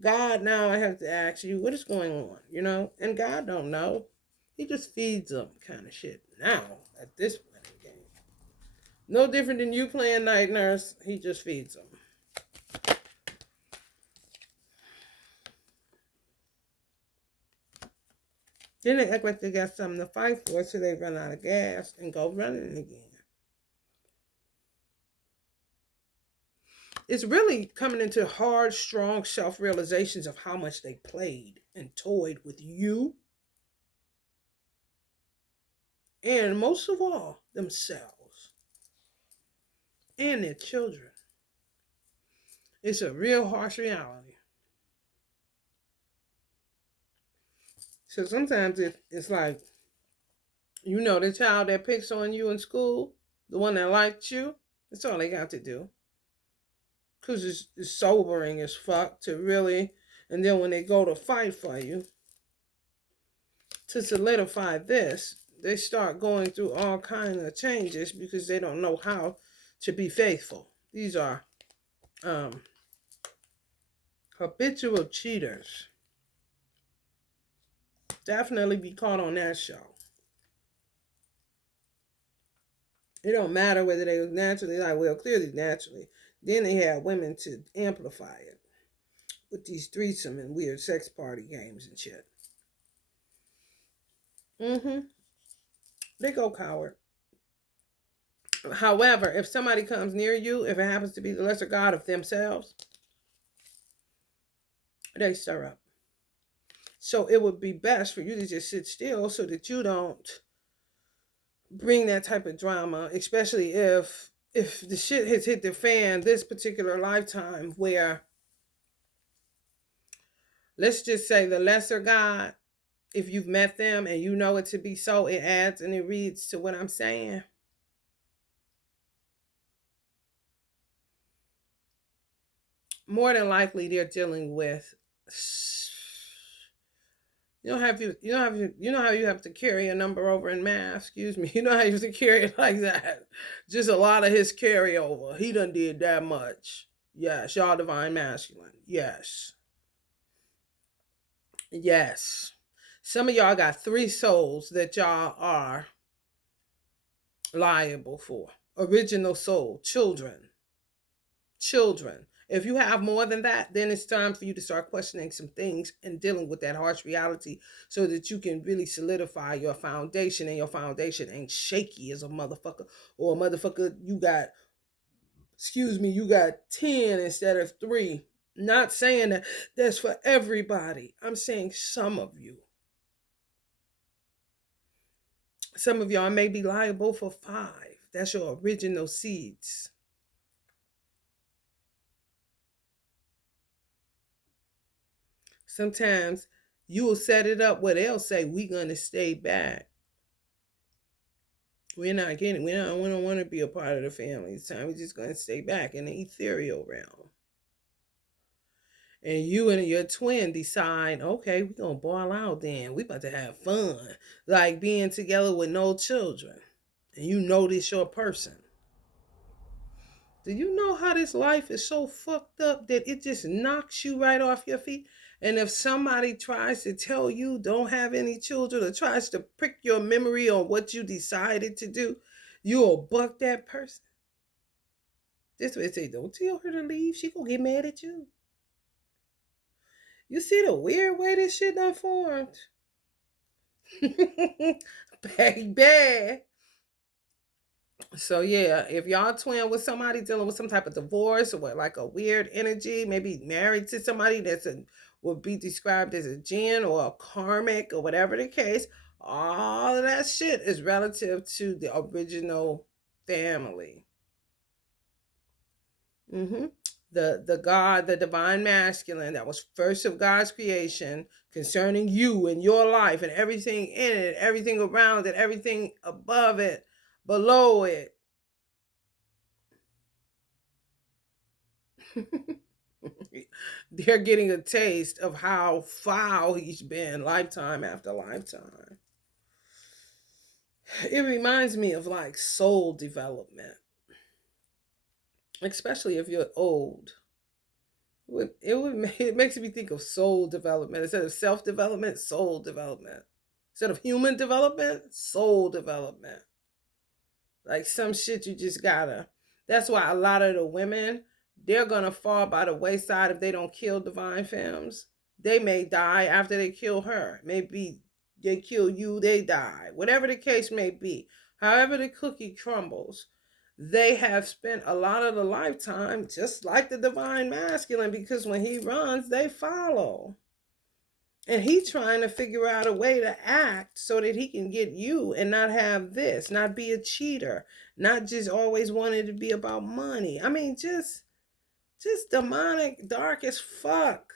God, now I have to ask you, what is going on, you know? And God don't know. He just feeds them kind of shit now at this point in the game. No different than you playing night nurse. He just feeds them. Then they act like they got something to fight for, so they run out of gas and go running again. It's really coming into hard, strong self-realizations of how much they played and toyed with you. And most of all, themselves and their children. It's a real harsh reality. So sometimes it's like, you know, the child that picks on you in school, the one that liked you, that's all they got to do. Because it's sobering as fuck to really, and then when they go to fight for you, to solidify this, they start going through all kinds of changes because they don't know how to be faithful. These are habitual cheaters. Definitely be caught on that show. It don't matter whether they was naturally like, well, clearly naturally. Then they have women to amplify it with these threesome and weird sex party games and shit. They go coward. However, if somebody comes near you, if it happens to be the lesser god of themselves, they stir up. So it would be best for you to just sit still so that you don't bring that type of drama, especially if the shit has hit the fan this particular lifetime where, let's just say the lesser god, if you've met them and you know it to be so, it adds and it reads to what I'm saying. More than likely they're dealing with, you know how you have to carry a number over in math, excuse me. You know how you have to carry it like that. Just a lot of his carryover. He done did that much. Yes, y'all divine masculine. Yes. Yes. Some of y'all got 3 souls that y'all are liable for. Original soul, children. Children. If you have more than that, then it's time for you to start questioning some things and dealing with that harsh reality so that you can really solidify your foundation, and your foundation ain't shaky as a motherfucker, or a motherfucker you got 10 instead of 3. Not saying that that's for everybody. I'm saying some of you. Some of y'all may be liable for 5. That's your original seeds. Sometimes you will set it up where they'll say, we're going to stay back. We're not getting, we don't want to be a part of the family. It's time we're just going to stay back in the ethereal realm. and you and your twin decide, okay, we're gonna ball out then. We about to have fun. Like being together with no children. And you know this your person. Do you know how this life is so fucked up that it just knocks you right off your feet? And if somebody tries to tell you don't have any children or tries to prick your memory on what you decided to do, you'll buck that person. This way they say, don't tell her to leave. She gonna get mad at you. You see the weird way this shit done formed? Baby. So yeah, if y'all twin with somebody dealing with some type of divorce or like a weird energy, maybe married to somebody that's a would be described as a jinn or a karmic or whatever the case, all of that shit is relative to the original family. Mm-hmm. The God, the divine masculine that was first of God's creation concerning you and your life and everything in it, everything around it, everything above it, below it. They're getting a taste of how foul he's been lifetime after lifetime. It reminds me of like soul development, especially if you're old. It makes me think of soul development instead of self development, soul development. Instead of human development, soul development. Like some shit you just gotta. That's why a lot of the women, they're gonna fall by the wayside if they don't kill divine femmes. They may die after they kill her. Maybe they kill you, they die. Whatever the case may be. However the cookie crumbles, they have spent a lot of the lifetime just like the divine masculine, because when he runs, they follow. And he's trying to figure out a way to act so that he can get you and not have this, not be a cheater, not just always wanting to be about money. I mean, just demonic, dark as fuck.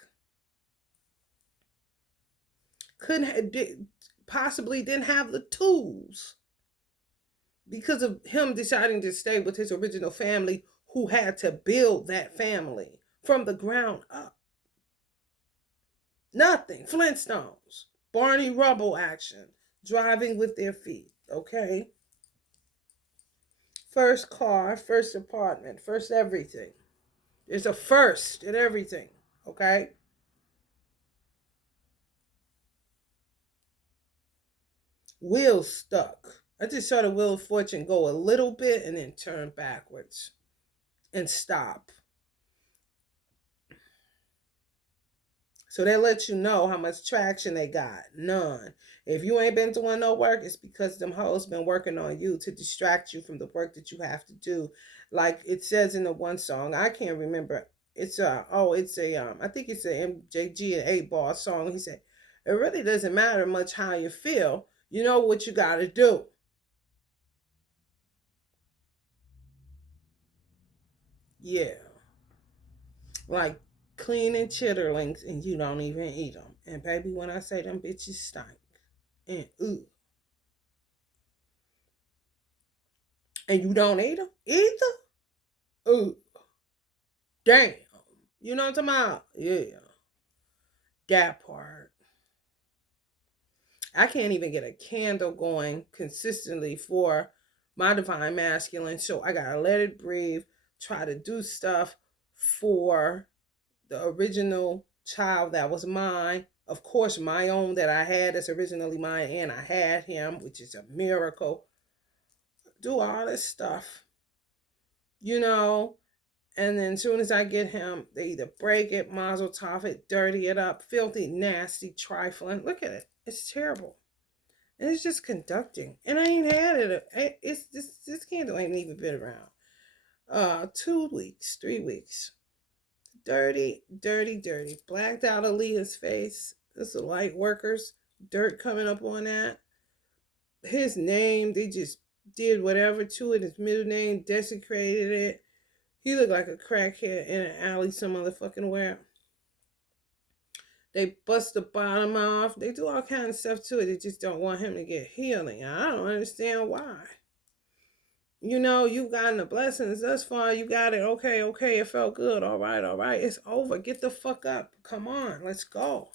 Possibly didn't have the tools because of him deciding to stay with his original family, who had to build that family from the ground up. Nothing. Flintstones. Barney Rubble action. Driving with their feet. Okay? First car, first apartment, first everything. There's a first in everything. Okay? Wheel stuck. I just saw the Wheel of Fortune go a little bit and then turn backwards and stop. So they let you know how much traction they got. None. If you ain't been doing no work, it's because them hoes been working on you to distract you from the work that you have to do. Like it says in the one song, I can't remember. It's I think it's a MJG and 8 Ball song. He said, it really doesn't matter much how you feel. You know what you gotta do. Yeah. Like cleaning chitterlings and you don't even eat them. And baby, when I say them bitches stink. And ooh. And you don't eat them either? Ooh. Damn. You know what I'm talking about? Yeah. That part. I can't even get a candle going consistently for my divine masculine. So I gotta let it breathe. Try to do stuff for the original child that was mine. Of course, my own that I had that's originally mine, and I had him, which is a miracle. Do all this stuff, you know. And then as soon as I get him, they either break it, mazel tov it, dirty it up, filthy, nasty, trifling. Look at it. It's terrible. And it's just conducting. And I ain't had it. It's this candle ain't even been around. 2 weeks, 3 weeks. Dirty, dirty, dirty. Blacked out Aaliyah's face. This is light workers. Dirt coming up on that. His name, they just did whatever to it. His middle name, desecrated it. He looked like a crackhead in an alley some motherfucking where. They bust the bottom off. They do all kinds of stuff to it. They just don't want him to get healing. I don't understand why. You know, you've gotten the blessings thus far. You got it. Okay, okay. It felt good. All right, all right. It's over. Get the fuck up. Come on. Let's go.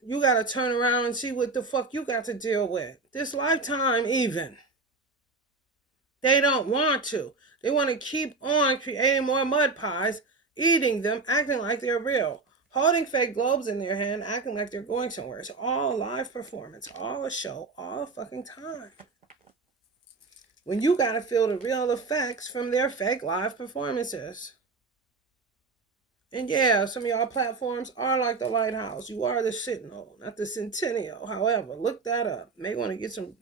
You got to turn around and see what the fuck you got to deal with. This lifetime, even. They don't want to. They want to keep on creating more mud pies, eating them, acting like they're real. Holding fake globes in their hand, acting like they're going somewhere. It's all a live performance, all a show, all a fucking time. When you gotta feel the real effects from their fake live performances. And yeah, some of y'all platforms are like the lighthouse. You are the sentinel, not the centennial. However, look that up. May want to get some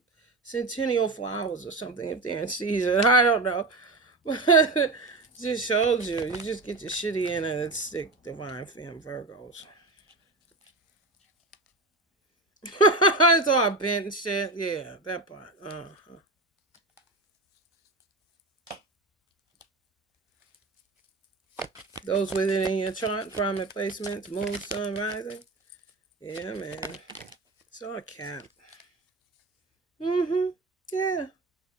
centennial flowers or something if they're in season. I don't know. Just showed you. You just get your shitty in and stick divine femme Virgos. It's all bent and shit. Yeah, that part. Those with it in your chart, prominent placements, moon, sun, rising. Yeah, man. It's all cap. Mm-hmm. Yeah.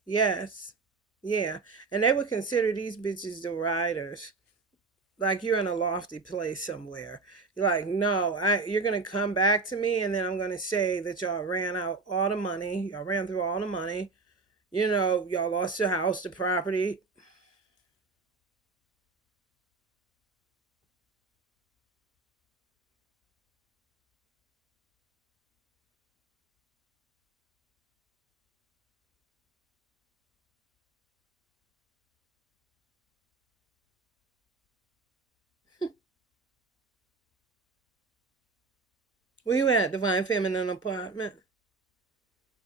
Yes. Yeah. And they would consider these bitches the riders. Like you're in a lofty place somewhere. You're like, no, you're gonna come back to me, and then I'm gonna say that y'all ran out all the money. Y'all ran through all the money. You know, y'all lost your house, the property. Where you at, Divine Feminine Apartment?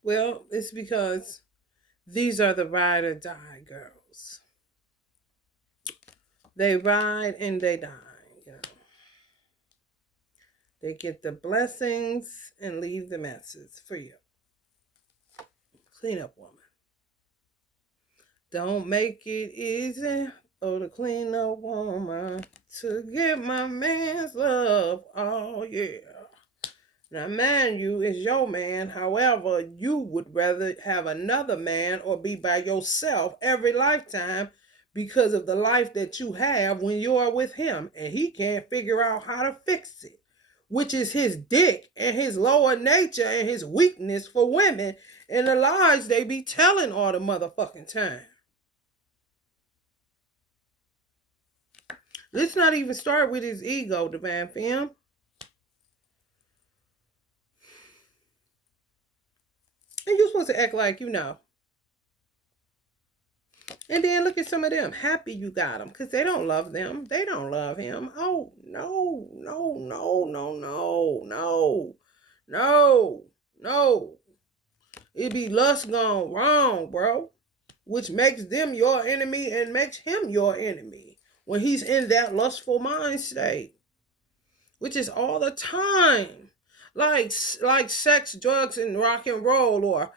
Well, it's because these are the ride or die girls. They ride and they die, you know. They get the blessings and leave the messes for you. Clean up woman. Don't make it easy for the clean up woman to get my man's love. Oh, yeah. Now, man, you is your man. However, you would rather have another man or be by yourself every lifetime because of the life that you have when you are with him. And he can't figure out how to fix it, which is his dick and his lower nature and his weakness for women and the lies they be telling all the motherfucking time. Let's not even start with his ego, Divine Femme. And you're supposed to act like you know. And then look at some of them. Happy you got them because they don't love them. They don't love him. Oh, no, no, no, no, no, no, no, no. It be lust gone wrong, bro. Which makes them your enemy and makes him your enemy when he's in that lustful mind state, which is all the time. Like sex, drugs, and rock and roll, or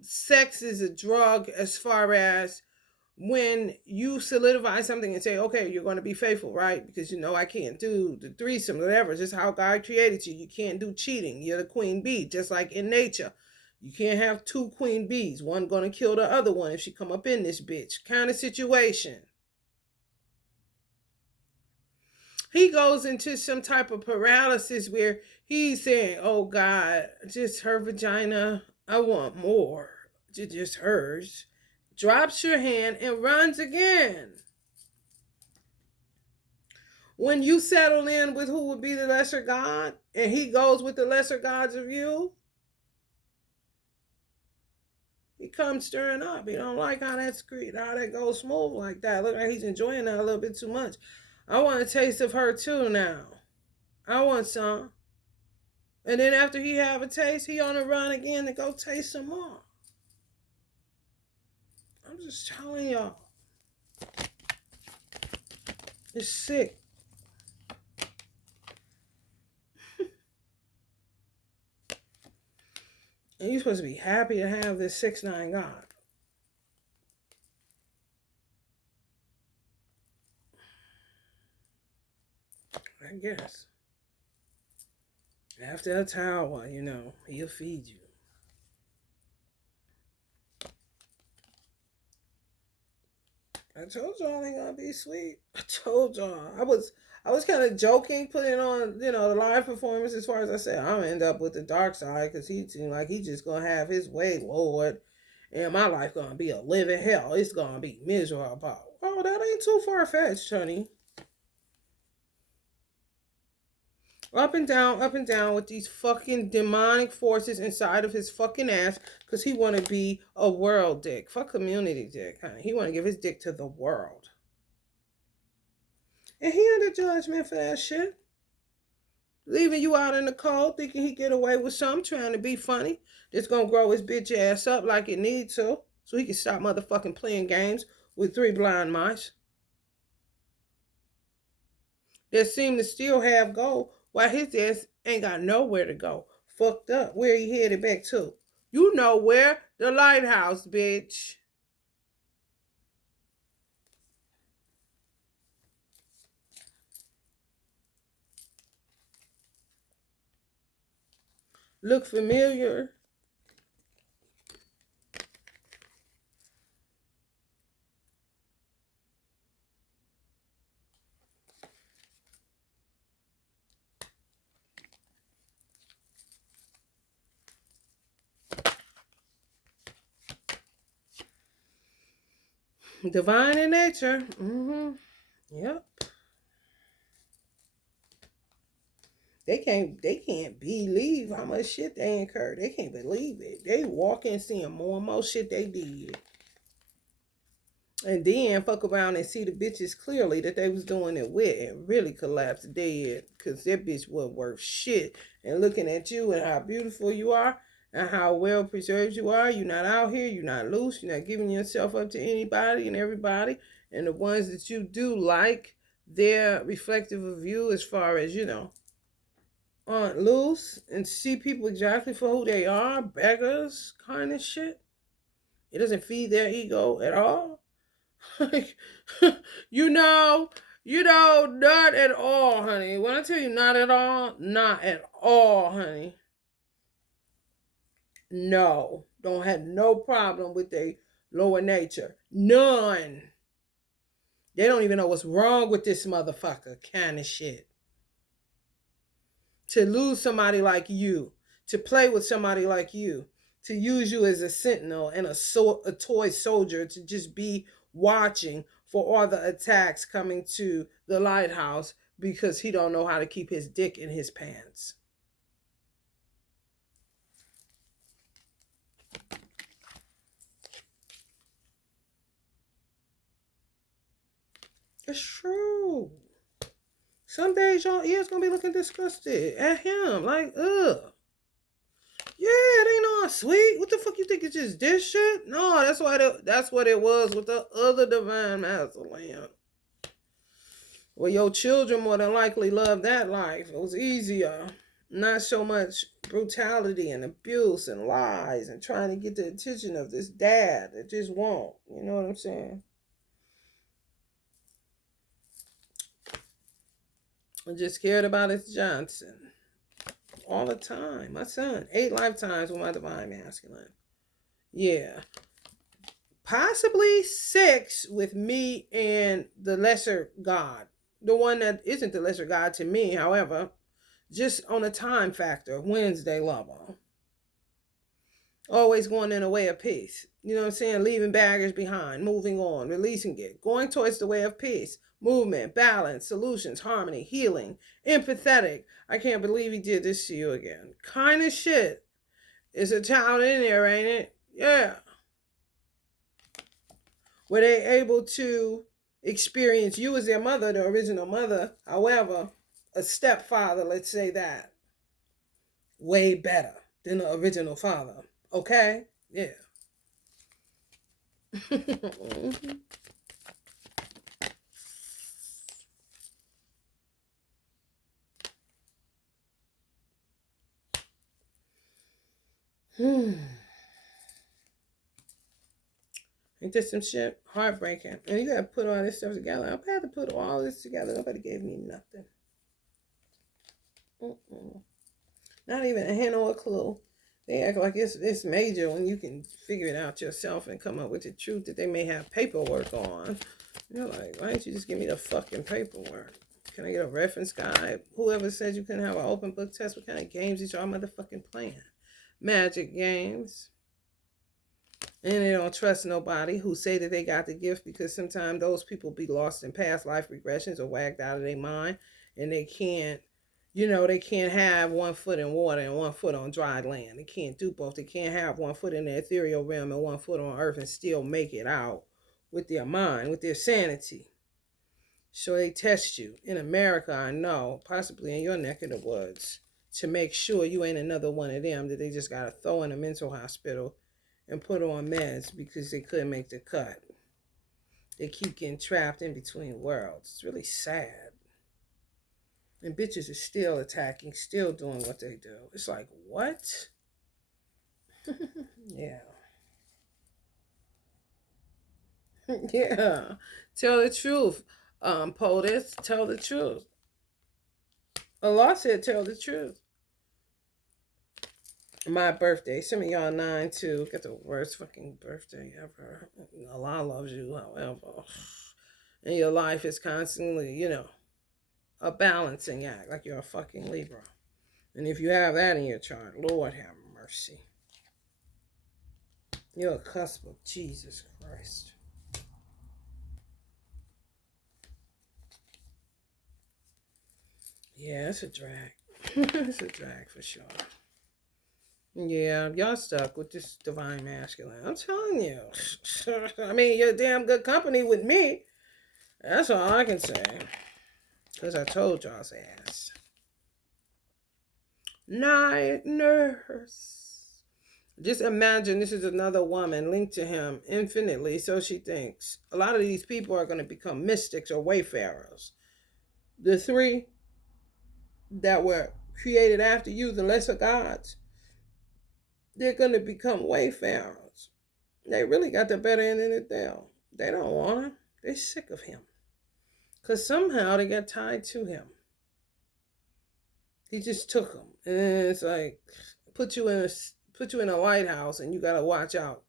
sex is a drug as far as when you solidify something and say, okay, you're going to be faithful, right? Because I can't do the threesome, whatever. It's just how God created you. You can't do cheating. You're the queen bee, just like in nature. You can't have two queen bees. One going to kill the other one if she come up in this bitch. Kind of situation. He goes into some type of paralysis where he's saying, oh God, just her vagina. I want more. Just hers. Drops your hand and runs again. When you settle in with who would be the lesser god, and he goes with the lesser gods of you, he comes stirring up. He don't like how that goes smooth like that. Look like he's enjoying that a little bit too much. I want a taste of her too now. I want some. And then after he have a taste, he on the run again to go taste some more. I'm just telling y'all. It's sick. And you're supposed to be happy to have this 6'9" God. I guess. After a tower, he'll feed you. I told y'all ain't gonna be sweet. I told y'all. I was kind of joking, putting on, the live performance as far as I said, I'm gonna end up with the dark side because he seemed like he just gonna have his way, Lord. And my life gonna be a living hell. It's gonna be miserable. Oh, that ain't too far fetched, honey. Up and down with these fucking demonic forces inside of his fucking ass because he want to be a world dick. Fuck community dick, honey. He want to give his dick to the world. And he under judgment for that shit. Leaving you out in the cold, thinking he get away with something, trying to be funny. That's gonna grow his bitch ass up like it needs to, so he can stop motherfucking playing games with three blind mice that seem to still have goal while his ass ain't got nowhere to go. Fucked up. Where he headed back to? You know where? The lighthouse, bitch. Look familiar? Divine in nature. Yep. They can't believe how much shit they incurred. They can't believe it. They walk in seeing more and more shit they did. And then fuck around and see the bitches clearly that they was doing it with and really collapse dead. Cause that bitch wasn't worth shit. And looking at you and how beautiful you are and how well preserved you are. You're not out here, you're not loose, you're not giving yourself up to anybody and everybody. And the ones that you do like, they're reflective of you as far as, aren't loose and see people exactly for who they are, beggars kind of shit. It doesn't feed their ego at all. Like, you know, not at all, honey. When I tell you not at all, honey. No, don't have no problem with their lower nature. None. They don't even know what's wrong with this motherfucker kind of shit. To lose somebody like you, to play with somebody like you, to use you as a sentinel and a toy soldier to just be watching for all the attacks coming to the lighthouse because he don't know how to keep his dick in his pants. It's true. Some days your ears gonna be looking disgusted at him, like, ugh. Yeah, it ain't all sweet. What the fuck you think it's just this shit? No, that's what it was with the other divine masculine. Well, your children more than likely love that life. It was easier. Not so much brutality and abuse and lies and trying to get the attention of this dad that just won't. You know what I'm saying? I just cared about his Johnson. All the time. My son, 8 lifetimes with my divine masculine. Yeah. Possibly 6 with me and the lesser God. The one that isn't the lesser God to me, however, just on a time factor, Wednesday lover. Always going in a way of peace. You know what I'm saying? Leaving baggage behind, moving on, releasing it, going towards the way of peace, movement, balance, solutions, harmony, healing, empathetic. I can't believe he did this to you again. Kind of shit. Is a child in there, ain't it? Yeah. Were they able to experience you as their mother, the original mother, however, a stepfather, let's say that, way better than the original father. Okay? Yeah. Ain't this some shit? Heartbreaking. And you gotta put all this stuff together. I had to put all this together. Nobody gave me nothing. Not even a hint or a clue. They act like it's major when you can figure it out yourself and come up with the truth that they may have paperwork on. You're like, why don't you just give me the fucking paperwork? Can I get a reference guide? Whoever said you couldn't have an open book test, what kind of games is y'all motherfucking playing? Magic games. And they don't trust nobody who say that they got the gift, because sometimes those people be lost in past life regressions or wagged out of their mind, and they can't, they can't have one foot in water and one foot on dry land. They can't do both. They can't have one foot in the ethereal realm and one foot on earth and still make it out with their mind, with their sanity. So they test you. In America, I know, possibly in your neck of the woods, to make sure you ain't another one of them that they just got to throw in a mental hospital and put on meds because they couldn't make the cut. They keep getting trapped in between worlds. It's really sad. And bitches are still attacking, still doing what they do. It's like, what? Yeah. Yeah. Tell the truth. POTUS, tell the truth. Allah said tell the truth. My birthday. Some of y'all 9-2. Got the worst fucking birthday ever. Allah loves you, however. And your life is constantly, a balancing act. Like you're a fucking Libra. And if you have that in your chart, Lord have mercy. You're a cusp of Jesus Christ. Yeah, it's a drag. It's a drag for sure. Yeah, y'all stuck with this divine masculine. I'm telling you. I mean, you're damn good company with me. That's all I can say. Because I told y'all's ass. Night nurse. Just imagine this is another woman linked to him infinitely, so she thinks. A lot of these people are going to become mystics or wayfarers. The three that were created after you, the lesser gods, they're going to become wayfarers. They really got the better end of the deal. They don't want him. They're sick of him. Because somehow they got tied to him. He just took them. And it's like, put you in a lighthouse and you got to watch out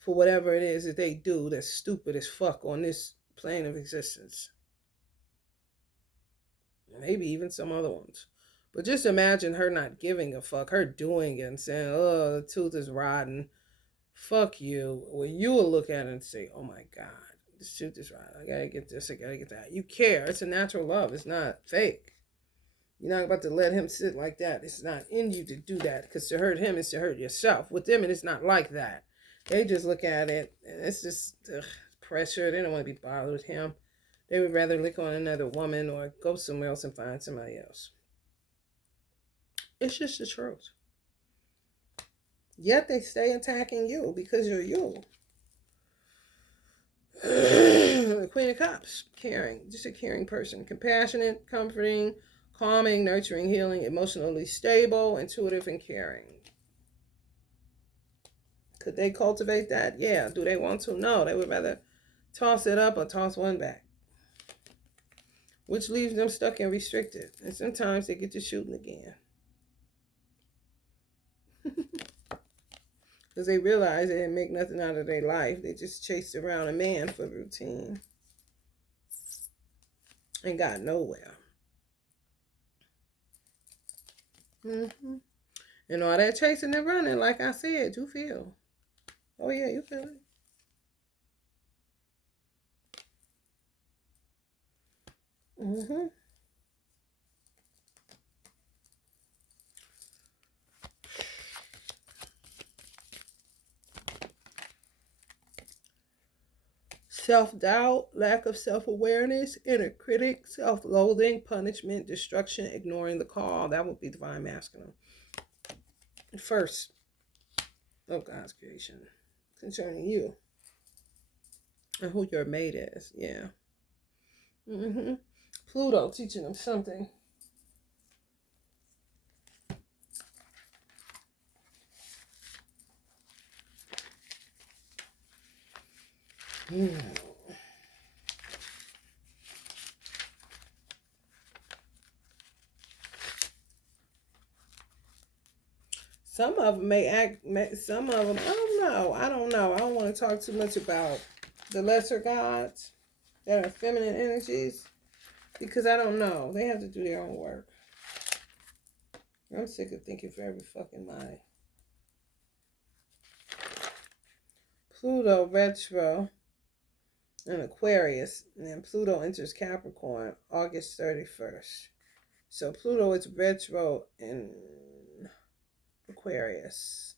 for whatever it is that they do that's stupid as fuck on this plane of existence. Maybe even some other ones. But just imagine her not giving a fuck, her doing it and saying, oh, the tooth is rotten. Fuck you. Well, you will look at it and say, oh my God, this tooth is rotten. I gotta get this, I gotta get that. You care. It's a natural love. It's not fake. You're not about to let him sit like that. It's not in you to do that, because to hurt him is to hurt yourself. With them, it is not like that. They just look at it, and it's just pressure. They don't want to be bothered with him. They would rather lick on another woman or go somewhere else and find somebody else. It's just the truth. Yet they stay attacking you because you're you. The Queen of Cups, caring, just a caring person, compassionate, comforting, calming, nurturing, healing, emotionally stable, intuitive, and caring. Could they cultivate that? Yeah. Do they want to? No. They would rather toss it up or toss one back, which leaves them stuck and restricted. And sometimes they get to shooting again. Because they realize they didn't make nothing out of their life. They just chased around a man for routine and got nowhere. And all that chasing and running, like I said, you feel. Oh yeah, you feel it. Self-doubt, lack of self-awareness, inner critic, self-loathing, punishment, destruction, ignoring the call. That would be divine masculine. First of God's creation concerning you and who your mate is. Yeah. Pluto teaching them something. Some of them may act, some of them, I don't know. I don't want to talk too much about the lesser gods. that are feminine energies, because I don't know. They have to do their own work. I'm sick of thinking for every fucking body. Pluto retro in Aquarius, and then Pluto enters Capricorn August 31st. So Pluto is retro in Aquarius.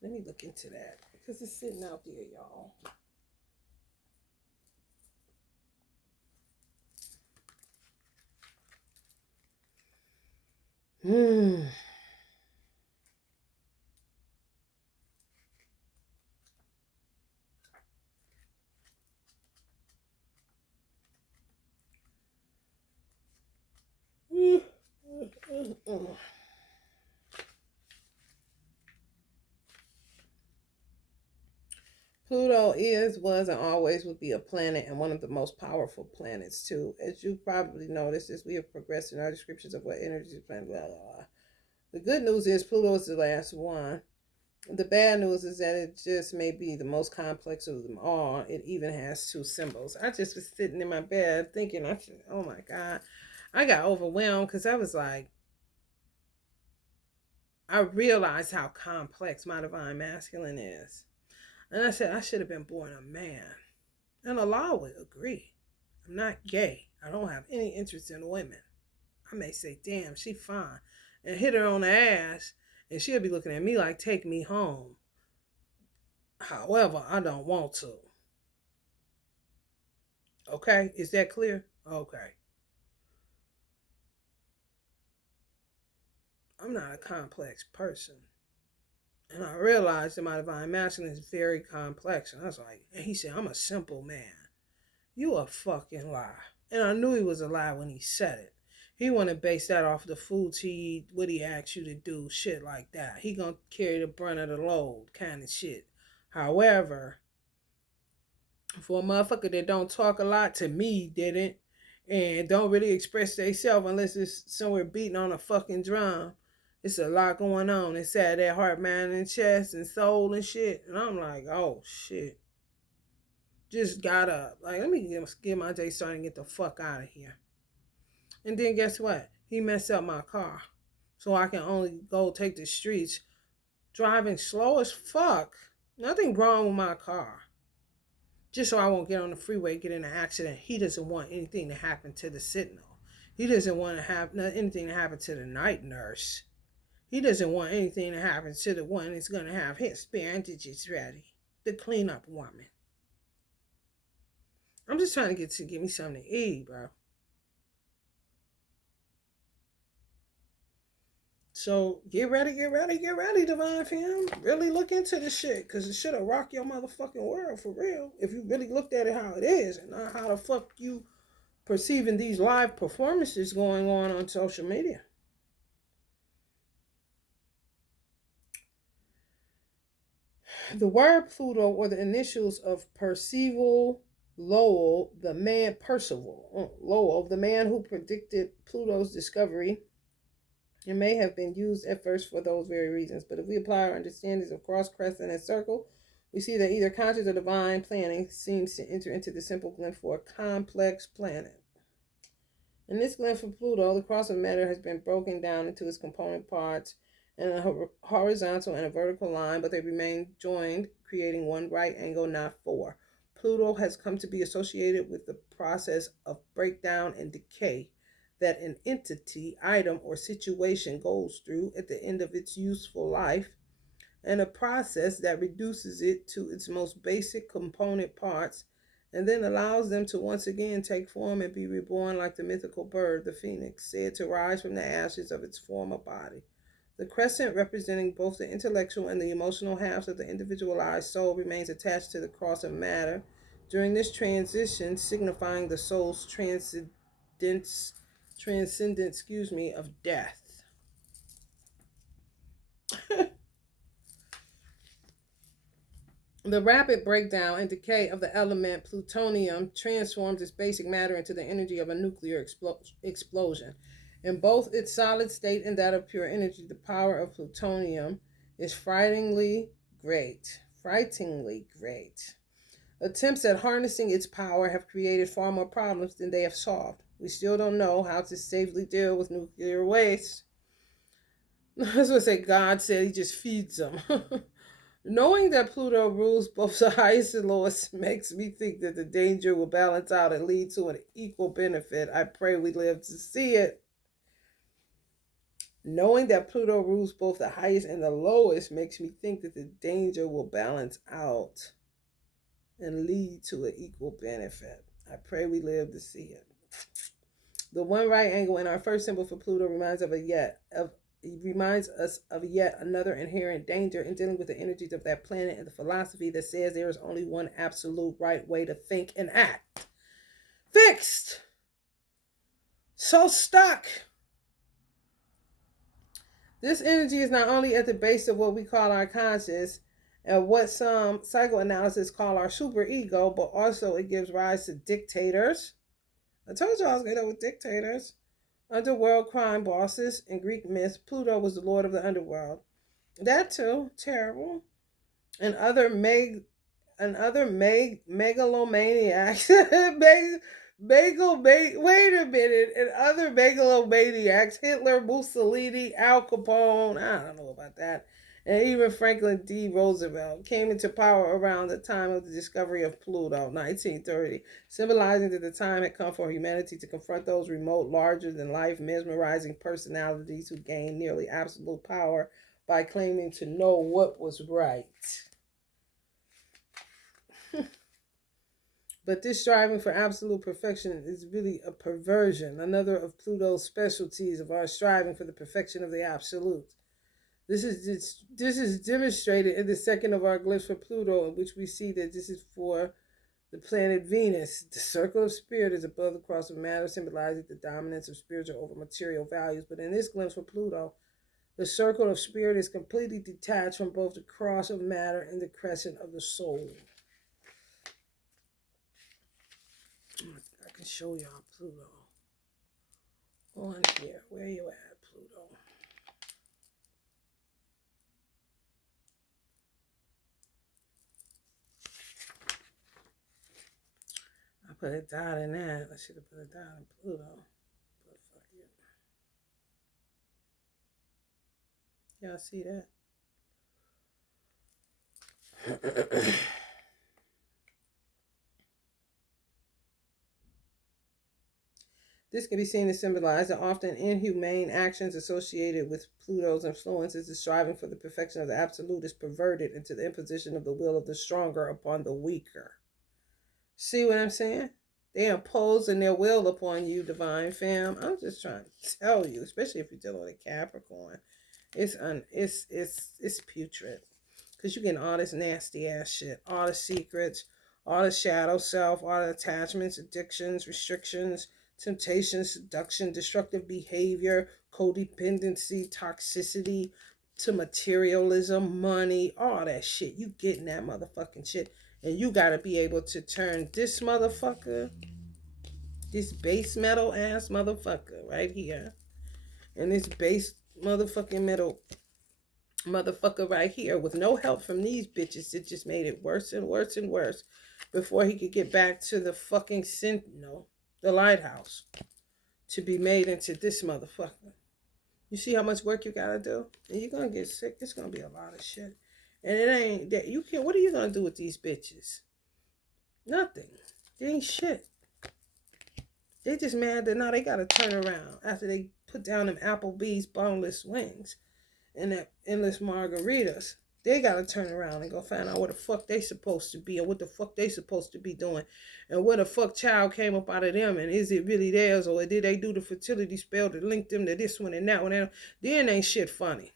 Let me look into that because it's sitting out there, y'all. Pluto is, was, and always will be a planet and one of the most powerful planets, too. As you probably noticed, as we have progressed in our descriptions of what energy is planet, blah, blah, blah. The good news is Pluto is the last one. The bad news is that it just may be the most complex of them all. It even has two symbols. I just was sitting in my bed thinking, oh my God. I got overwhelmed because I was like, I realized how complex my divine masculine is. And I said, I should have been born a man. And Allah would agree. I'm not gay. I don't have any interest in women. I may say, damn, she fine. And hit her on the ass. And she'll be looking at me like, take me home. However, I don't want to. Okay? Is that clear? Okay. I'm not a complex person. And I realized that my divine masculine is very complex. And I was like, and he said, I'm a simple man. You a fucking lie. And I knew he was a lie when he said it. He want to base that off the foods he eat, what he asks you to do, shit like that. He gonna carry the brunt of the load kind of shit. However, for a motherfucker that don't talk a lot, to me, didn't, and don't really express themselves unless it's somewhere beating on a fucking drum, it's a lot going on inside that heart, mind, and chest and soul and shit. And I'm like, oh shit. Just got up. Like, let me get my day started and get the fuck out of here. And then guess what? He messed up my car. So I can only go take the streets driving slow as fuck. Nothing wrong with my car. Just so I won't get on the freeway, get in an accident. He doesn't want anything to happen to the sentinel. He doesn't want to have anything to happen to the night nurse. He doesn't want anything to happen to the one that's going to have his bandages ready. The cleanup woman. I'm just trying to get me something to eat, bro. So get ready, Divine Fam. Really look into this shit, because it should have rocked your motherfucking world for real. If you really looked at it how it is, and not how the fuck you perceiving these live performances going on social media. The word Pluto, or the initials of Percival Lowell, the man Lowell, the man who predicted Pluto's discovery. It may have been used at first for those very reasons, but if we apply our understandings of cross, crescent, and circle, we see that either conscious or divine planning seems to enter into the simple glyph for a complex planet. In this glyph for Pluto, the cross of matter has been broken down into its component parts in a horizontal and a vertical line, but they remain joined, creating one right angle, not four. Pluto has come to be associated with the process of breakdown and decay that an entity, item, or situation goes through at the end of its useful life, and a process that reduces it to its most basic component parts and then allows them to once again take form and be reborn like the mythical bird, the phoenix, said to rise from the ashes of its former body. The crescent, representing both the intellectual and the emotional halves of the individualized soul, remains attached to the cross of matter during this transition, signifying the soul's transcendence, of death. The rapid breakdown and decay of the element plutonium transforms its basic matter into the energy of a nuclear explosion. In both its solid state and that of pure energy, the power of plutonium is frighteningly great. Frighteningly great. Attempts at harnessing its power have created far more problems than they have solved. We still don't know how to safely deal with nuclear waste. That's what I say. God said he just feeds them. Knowing that Pluto rules both the highest and lowest makes me think that the danger will balance out and lead to an equal benefit. I pray we live to see it. Knowing that Pluto rules both the highest and the lowest makes me think that the danger will balance out and lead to an equal benefit. I pray we live to see it. The one right angle in our first symbol for Pluto reminds us of yet another inherent danger in dealing with the energies of that planet and the philosophy that says there is only one absolute right way to think and act. Fixed. So stuck. This energy is not only at the base of what we call our conscious and what some psychoanalysts call our superego, but also it gives rise to dictators. I told you I was going to go with dictators. Underworld crime bosses. In Greek myth, Pluto was the lord of the underworld. That too, terrible. And other megalomaniacs. Wait a minute. And other megalomaniacs, Hitler, Mussolini, Al Capone, I don't know about that, and even Franklin D. Roosevelt came into power around the time of the discovery of Pluto, 1930, symbolizing that the time had come for humanity to confront those remote, larger-than-life, mesmerizing personalities who gained nearly absolute power by claiming to know what was right. But this striving for absolute perfection is really a perversion, another of Pluto's specialties of our striving for the perfection of the absolute. This is demonstrated in the second of our glyphs for Pluto, in which we see that this is for the planet Venus. The circle of spirit is above the cross of matter, symbolizing the dominance of spiritual over material values. But in this glimpse for Pluto, the circle of spirit is completely detached from both the cross of matter and the crescent of the soul. I can show y'all Pluto on here. Where you at, Pluto? I put a dot in that. I should have put a dot in Pluto. But fuck it. Y'all see that? This can be seen to symbolize the often inhumane actions associated with Pluto's influence as the striving for the perfection of the absolute is perverted into the imposition of the will of the stronger upon the weaker. See what I'm saying? They imposing their will upon you, divine fam. I'm just trying to tell you, especially if you're dealing with a Capricorn, it's putrid, because you getting all this nasty ass shit, all the secrets, all the shadow self, all the attachments, addictions, restrictions, temptation, seduction, destructive behavior, codependency, toxicity to materialism, money, all that shit. You getting that motherfucking shit. And you got to be able to turn this motherfucker, this base metal ass motherfucker right here, and this base motherfucking metal motherfucker right here, with no help from these bitches. It just made it worse and worse and worse before he could get back to the fucking the lighthouse, to be made into this motherfucker. You see how much work you gotta do? And you're gonna get sick. It's gonna be a lot of shit. And it ain't that you can't. What are you gonna do with these bitches? Nothing. They ain't shit. They just mad that now they gotta turn around after they put down them Applebee's boneless wings and that endless margaritas. They gotta turn around and go find out what the fuck they supposed to be and what the fuck they supposed to be doing and where the fuck child came up out of them, and is it really theirs, or did they do the fertility spell to link them to this one and that one? Then ain't shit funny.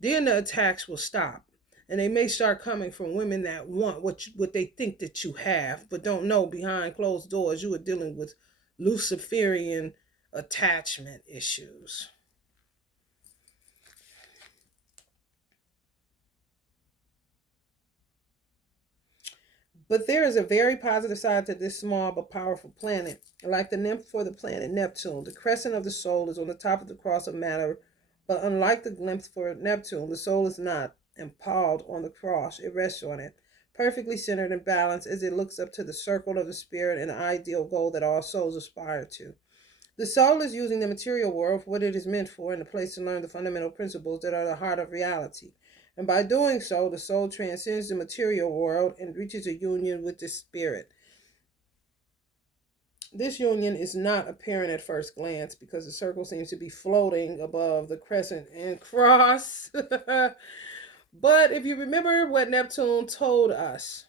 Then the attacks will stop. And they may start coming from women that want what they think that you have, but don't know behind closed doors you are dealing with Luciferian attachment issues. But there is a very positive side to this small but powerful planet. Like the nymph for the planet Neptune, the crescent of the soul is on the top of the cross of matter, but unlike the glimpse for Neptune, the soul is not impaled on the cross, it rests on it, perfectly centered and balanced as it looks up to the circle of the spirit and the ideal goal that all souls aspire to. The soul is using the material world for what it is meant for and a place to learn the fundamental principles that are the heart of reality. And by doing so, the soul transcends the material world and reaches a union with the spirit. This union is not apparent at first glance because the circle seems to be floating above the crescent and cross. But if you remember what Neptune told us,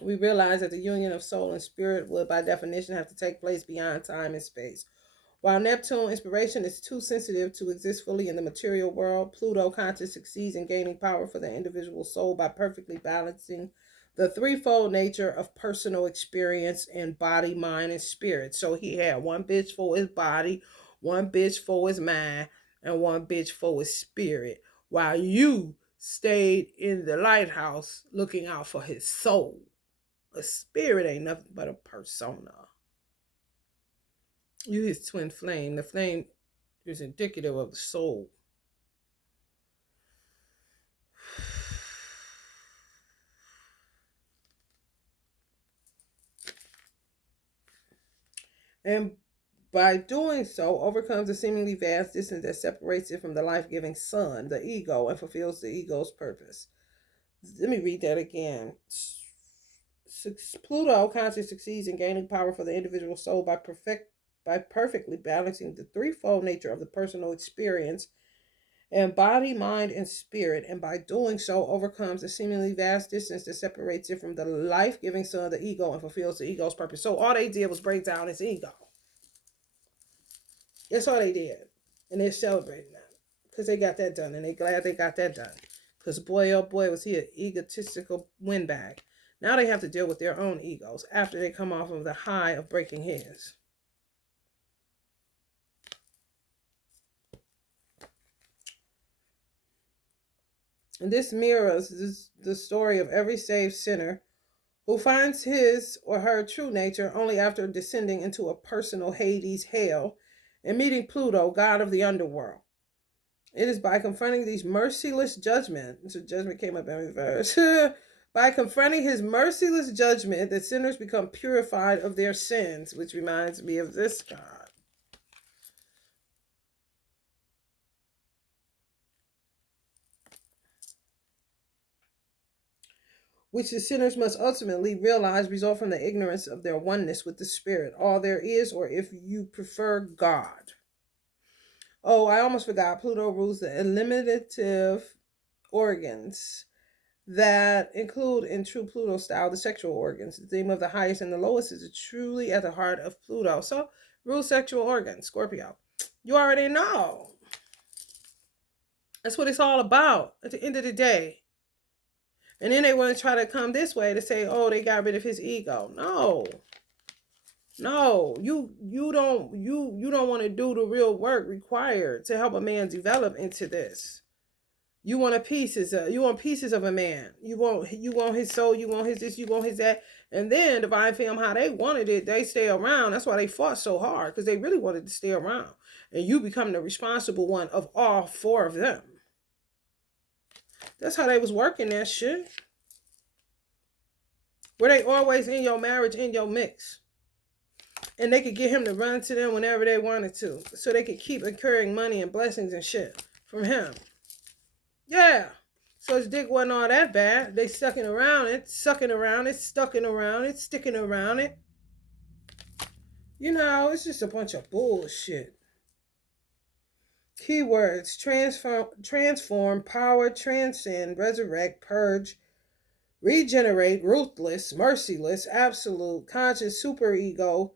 we realize that the union of soul and spirit will, by definition, have to take place beyond time and space. While Neptune inspiration is too sensitive to exist fully in the material world, Pluto conscious succeeds in gaining power for the individual soul by perfectly balancing the threefold nature of personal experience and body, mind, and spirit. So he had one bitch for his body, one bitch for his mind, and one bitch for his spirit, while you stayed in the lighthouse looking out for his soul. A spirit ain't nothing but a persona. You his twin flame. The flame is indicative of the soul. And by doing so, overcomes the seemingly vast distance that separates it from the life-giving sun, the ego, and fulfills the ego's purpose. Let me read that again. Pluto consciously succeeds in gaining power for the individual soul by perfectly balancing the threefold nature of the personal experience and body, mind, and spirit, and by doing so overcomes the seemingly vast distance that separates it from the life-giving sun, the ego, and fulfills the ego's purpose. So all they did was break down his ego. That's all they did. And they're celebrating that because they got that done, and they're glad they got that done. Because boy, oh boy, was he an egotistical windbag. Now they have to deal with their own egos after they come off of the high of breaking his. And this mirrors the story of every saved sinner who finds his or her true nature only after descending into a personal Hades hell and meeting Pluto, god of the underworld. It is by confronting these merciless judgments, so judgment came up in reverse, by confronting his merciless judgment that sinners become purified of their sins, which reminds me of this card. Which the sinners must ultimately realize result from the ignorance of their oneness with the spirit, all there is, or if you prefer, God. Oh, I almost forgot. Pluto rules the eliminative organs that include, in true Pluto style, the sexual organs. The theme of the highest and the lowest is truly at the heart of Pluto. So, rule sexual organs, Scorpio. You already know. That's what it's all about at the end of the day. And then they want to try to come this way to say, oh, they got rid of his ego. No, you don't want to do the real work required to help a man develop into this. You want pieces of a man. You want his soul. You want his this. You want his that. And then Divine Femme, how they wanted it, they stay around. That's why they fought so hard, because they really wanted to stay around. And you become the responsible one of all four of them. That's how they was working that shit. Were they always in your marriage, in your mix? And they could get him to run to them whenever they wanted to. So they could keep incurring money and blessings and shit from him. Yeah. So his dick wasn't all that bad. They sucking around it, sticking around it. You know, it's just a bunch of bullshit. Keywords: transform, power, transcend, resurrect, purge, regenerate, ruthless, merciless, absolute, conscious, superego,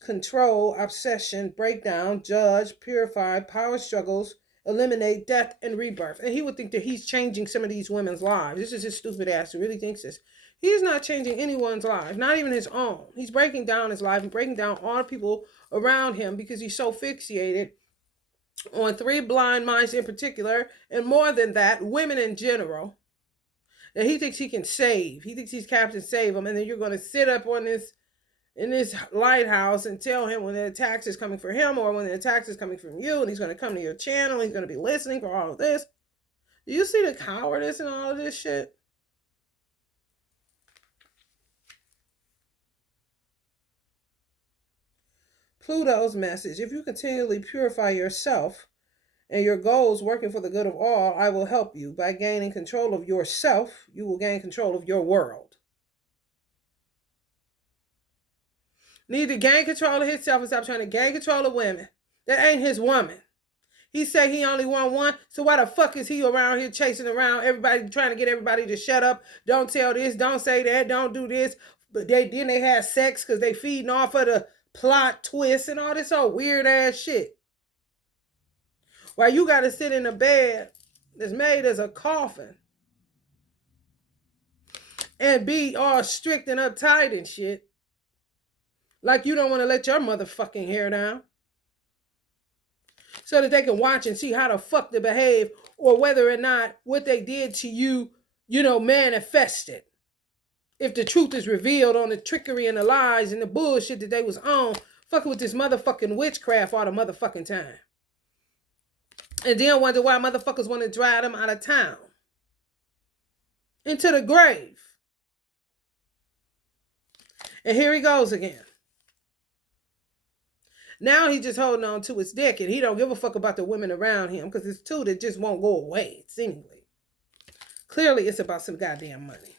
control, obsession, breakdown, judge, purify, power struggles, eliminate, death, and rebirth. And he would think that he's changing some of these women's lives. This is his stupid ass who really thinks this. He's not changing anyone's life, not even his own. He's breaking down his life and breaking down all the people around him because he's so fixated on three blind minds in particular, and more than that, women in general. that he thinks he can save. He thinks he's Captain Save him, and then you're going to sit up on this in this lighthouse and tell him when the attacks is coming for him or when the attacks is coming from you, and he's going to come to your channel. He's going to be listening for all of this. Do you see the cowardice in all of this shit? Pluto's message: if you continually purify yourself and your goals working for the good of all, I will help you. By gaining control of yourself, you will gain control of your world. Need to gain control of himself and stop trying to gain control of women. That ain't his woman. He say he only want one, so why the fuck is he around here chasing around everybody, trying to get everybody to shut up? Don't tell this, don't say that, don't do this. But then they had sex because they feeding off of the plot twist and all this old weird ass shit. While you got to sit in a bed that's made as a coffin and be all strict and uptight and shit. Like you don't want to let your motherfucking hair down. So that they can watch and see how the fuck they behave or whether or not what they did to you, manifested. If the truth is revealed on the trickery and the lies and the bullshit that they was on, fucking with this motherfucking witchcraft all the motherfucking time. And then wonder why motherfuckers want to drive them out of town. Into the grave. And here he goes again. Now he's just holding on to his dick and he don't give a fuck about the women around him because it's two that just won't go away, seemingly. Clearly, it's about some goddamn money.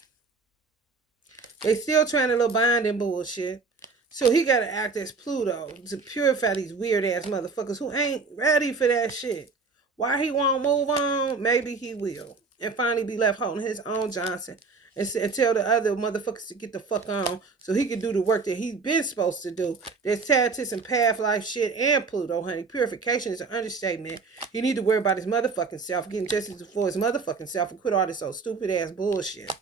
They still trying to little bind and bullshit. So he got to act as Pluto to purify these weird-ass motherfuckers who ain't ready for that shit. Why he won't move on? Maybe he will. And finally be left holding his own Johnson and tell the other motherfuckers to get the fuck on so he can do the work that he's been supposed to do. There's Tatus and past life shit and Pluto, honey. Purification is an understatement. He need to worry about his motherfucking self, getting justice for his motherfucking self and quit all this old stupid ass bullshit.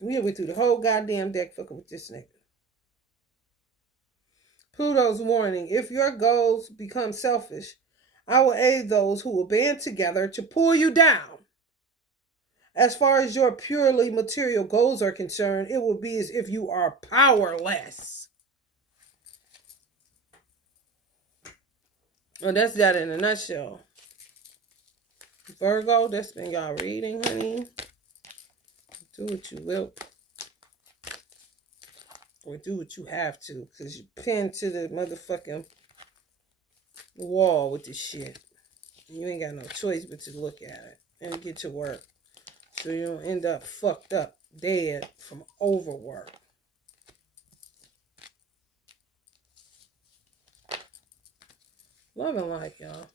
We went through the whole goddamn deck fucking with this nigga. Pluto's warning: if your goals become selfish, I will aid those who will band together to pull you down. As far as your purely material goals are concerned, it will be as if you are powerless. Well, that's that in a nutshell. Virgo, that's been y'all reading, honey. Do what you will. Or do what you have to. Because you pinned to the motherfucking wall with this shit. You ain't got no choice but to look at it and get to work. So you don't end up fucked up, dead from overwork. Love and life, y'all.